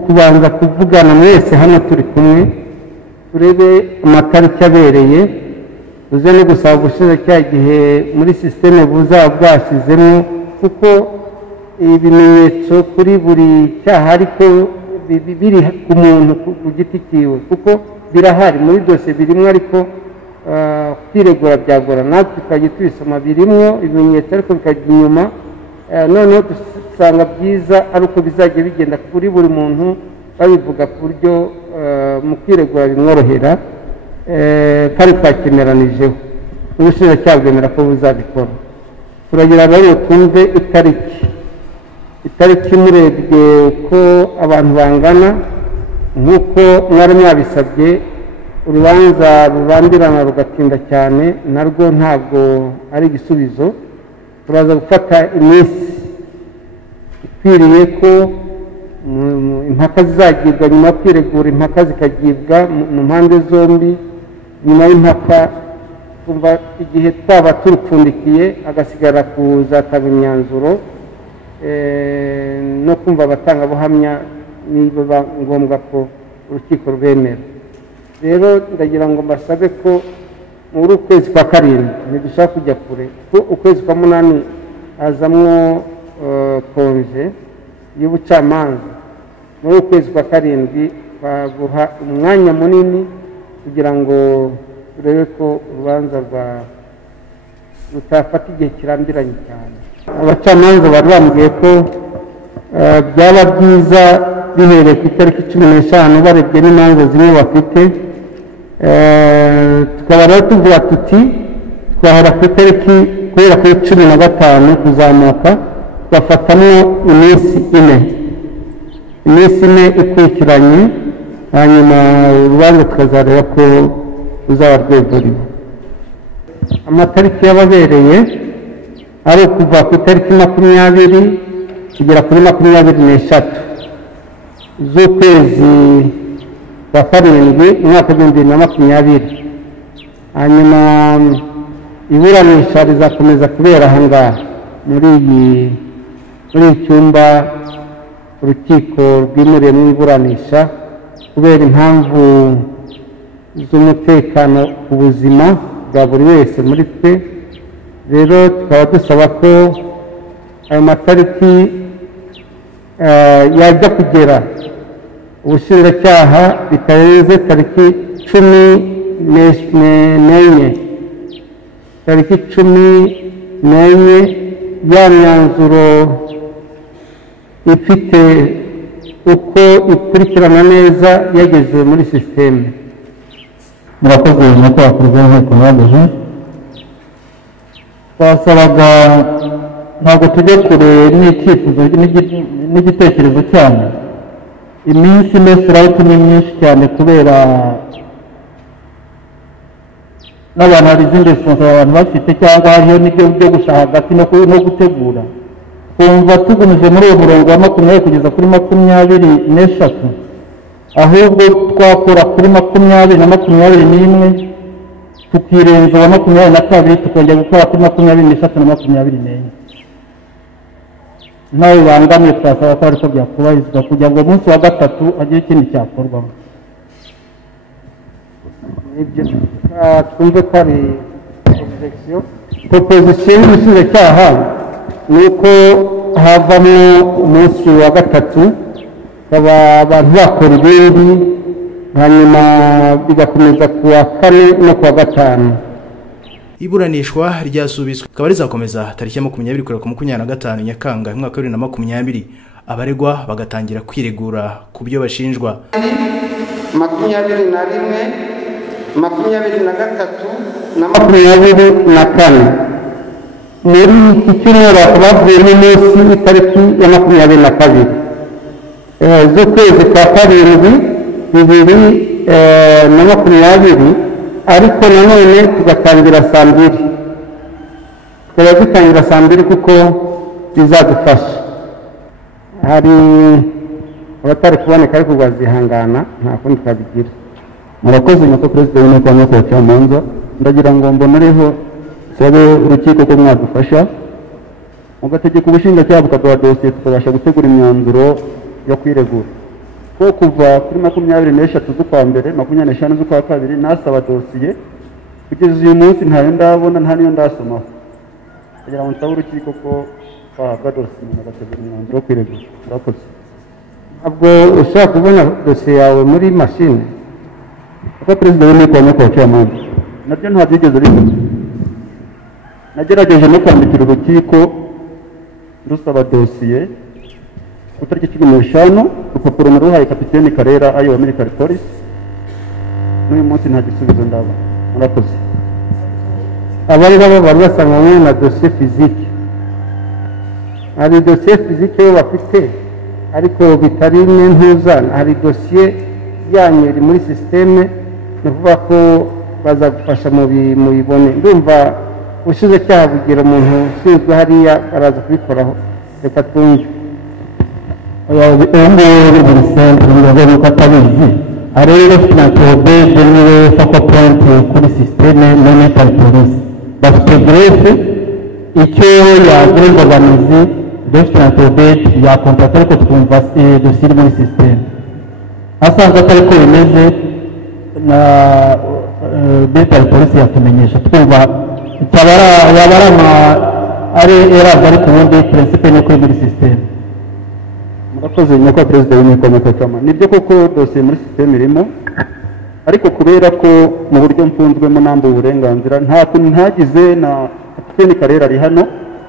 kubanza kuvugana mwese hano turi kumwe, turebe amatariki abereye, uze no gusaba ubushinjacyaha igihe muri systeme buzaba bwashyizemo, kuko ibimenyetso kuri buri cyaha ariko biri ku muntu ku giti cyiwe, kuko birahari muri dosiye birimo, ariko kwiregura byagora. Natwe tukajya tubisoma birimo ibimenyetso ariko bikajya inyuma, noneho dusanga byiza ari uko bizajya bigenda kuri buri muntu babivuga ku buryo mu kwiregura bimworohera, kandi twakemeranijeho. Ubushinjacyaha bwemera ko buzabikora. Turagira rero twumve itariki murebye uko abantu bangana nk'uko mwari mwabisabye. Urubanza rurambirana rugatinda cyane narwo ntabwo ari igisubizo. Turaza gufata iminsi ikwiriye ko impaka zizagibwa nyuma yo kwiregura, impaka zikagibwa mu mpande zombi. Nyuma y'impaka kumva igihe twaba turupfundikiye, agasigara kuzatanga imyanzuro no kumva abatangabuhamya niba ngombwa ko urukiko rwemera. Rero ndagira ngo mbasabe ko muri ukwezi kwa karindwi ntidushaka kujya kure, ko ukwezi kwa munani hazamwo konje y'ubucamanza. Muri ukwezi kwa karindwi twaguha umwanya munini kugira ngo turebe ko urubanza rutafata igihe kirambiranye cyane. Abacamanza bari bambwiye ko byaba byiza bihereye ku itariki 15 barebye n'imanza zimwe bafite. Tukaba rero tuvuga tuti twahera ku itariki guhera kuri 15 kuzamuka, tugafatamo iminsi ine ikurikiranye, hanyuma urubanza tukazareba ko ruzaba rweguriwe. Amatariki yababereye ari ukuva ku itariki 20 kugera kuri 23 z'ukwezi kwa karindwi umwaka w'2020. Hanyuma iburanisha rizakomeza kubera aha ngaha muri icyumba urukiko rwimuriye mu iburanisha kubera impamvu z'umutekano ku buzima bwa buri wese muri twe. Rero tukaba dusaba ko ayo matariki yajya kugera ubushinjacyaha bitarenze tariki 14 tariki 14 ya myanzuro ifite uko ikurikirana neza yageze muri sisiteme. Murakoze nuko wakoze nk'uko mwageje. Twasabaga ntabwo tujya kure n'icyifuzo n'igitekerezo cyanyu. Iminsi mesirayiti ni myinshi cyane kubera n'abantu hari izindi responsible abantu bafite cyangwa hariho n'ibyo byo gushaka hagati no gutegura. Kumva tugumije muri uwo murongo wa 20 kugeza kuri 23, ahubwo twakora kuri 20 na 21 tukirenza wa 22 tukongera gukora kuri 23 na 24. Nawe bangamye twasaba ko ariko byakubahirizwa kugira ngo umunsi wa gatatu agire ikindi cyakorwamo. Ibyo twumve ko ari proposition y'umushinjacyaha nuko havamo umunsi wa gatatu kaba abantu bakora ibindi, hanyuma bigakomeza ku wa 4 no ku wa 5. Iburanishwa ryasubitswe akaba rizakomeza tariki ya 20 kugera ku 25 Nyakanga mu mwaka wa 2020. Abaregwa bagatangira kwiregura ku byo bashinjwa. 21, 23 na 24. Muri iki cyumweru bavuye n'umunsi w'itariki ya 22 z'ukwezi kwa karindwi 2020, ariko nanone tugatangira saa 2. Tukaba dutangira saa 2 kuko bizadufasha. Hari abatari kuboneka ariko bazihangana, nta kundi twabigira. Murakoze nyako Perezida w'Inteko y'Abacamanza, ndagira ngo mbonereho sabe urukiko ko mwadufasha mugategeka ubushinjacyaha bukaduha dosiye tukabasha gutegura imyanzuro yo kwiregura. Ko kuva kuri 23 z'ukwa mbere 25 z'ukwa kabiri nasaba dosiye kugeza uyu munsi ntayo ndabona, nta niyo ndasomaho. Ndagira ngo nsabe urukiko ko twahabwa dosiye mugategura imyanzuro yo kwiregura. Murakoze. Ntabwo ushaka kubona dosiye yawe muri mashine? Ko Perezida w'Inteko y'Abacamanza nabyo nta byigeze bikora. Nagerageje no kwandikira urukiko rusaba dosiye ku tariki 15, urupapuro naruhaye Kapiteni Karera ayo military police, n'uyu munsi nta gisubizo ndabona. Murakoze. Abari bari basanganywe na dosiye fizike. Hari dosiye fizike yo bafite ariko bitari n'intuzana. Hari dosiye yanyu iri muri sisiteme, ni ukuvuga ko bazagufasha mu bibone. Ndumva ubushinjacyaha bugira umuntu ushinzwe hariya baraza kubikoraho. Reka twumve. buri centre ngo atabizi ariko sinatobe niwe focal point kuri systeme monetary policy bafite greffe icyo yagurirwa bamizi dufite na tobeti ya kontrata ariko twumva dosiye iri muri sisiteme asanzwe atari ko bimeze na betari polisi yatumenyesha twumva yaba ari eraza ariko ubundi prinsipe ni uko iri muri sisiteme. murakoze nyakubahwa perezida w'inteko y'amategeko. nibyo koko dosiye muri sisiteme irimo, ariko kubera ko mu buryo mfunzwemo nambuye uburenganzira nta kuntu ntagize na kapiteni Karera ari hano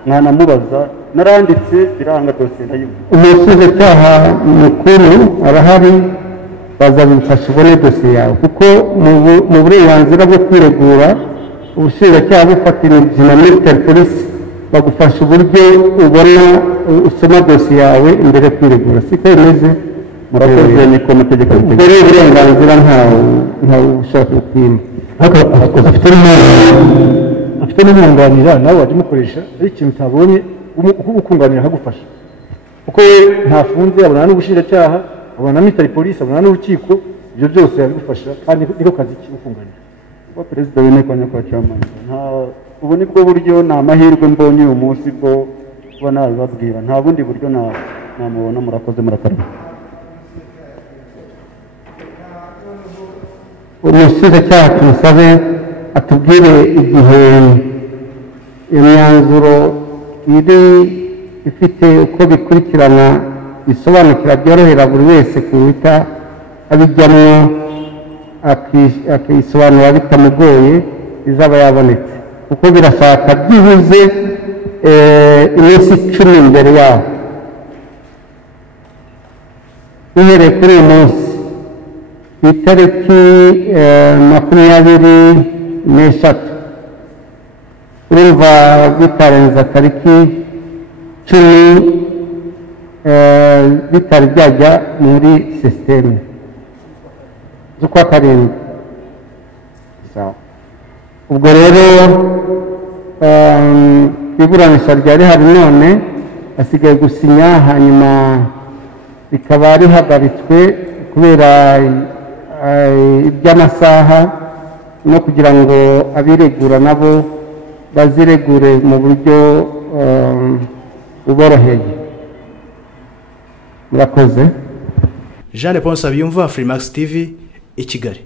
mwanamubaza naranditse biranga dosiye ndayivuga. umushinjacyaha mukuru arahari bazabifasha ubone dosiye yawe kuko mu burenganzira bwo kwiregura ubushinjacyaha bufatanyije na military police bagufasha uburyo ubona usoma dosiye yawe imbere yo kwiregura. siko bimeze. murakoze niko amategeko ubwo rero uburenganzira ntawe ushaka kukwima. afite n'umwunganira nawe wajya umukoresha ari ikintu utabonye ukunganira akagufasha kuko we ntafunze abona n'ubushinjacyaha abona na military police abona n'urukiko ibyo byose yabigufasha kandi niko kazi k'ukunganira. perezida w'inteko y'amategeko ubu ni bwo buryo ni amahirwe mbonye uyu munsi bwo kuba nabibabwira, nta bundi buryo namubona. murakoze murakarama. umushinjacyaha tumusabe atubwire igihe imyanzuro iri ifite uko bikurikirana bisobanukira byorohera buri wese kuhita abijyamo akisobanura bitamugoye bizaba yabonetse kuko birashaka byibuze iminsi 10 mbere yaho uhereye kuri uyu munsi itariki 23 urumva bitarenza tariki 10 bitari byajya muri sisiteme z'ukwa karindwi. ubwo rero iburanisha ryari hari none asigaye gusinya hanyuma rikaba rihagaritswe kubera iby'amasaha no kugira ngo abiregura nabo baziregure mu buryo buboroheye. murakoze. Jean Paul Sabiyumva, Afrimax TV i Kigali.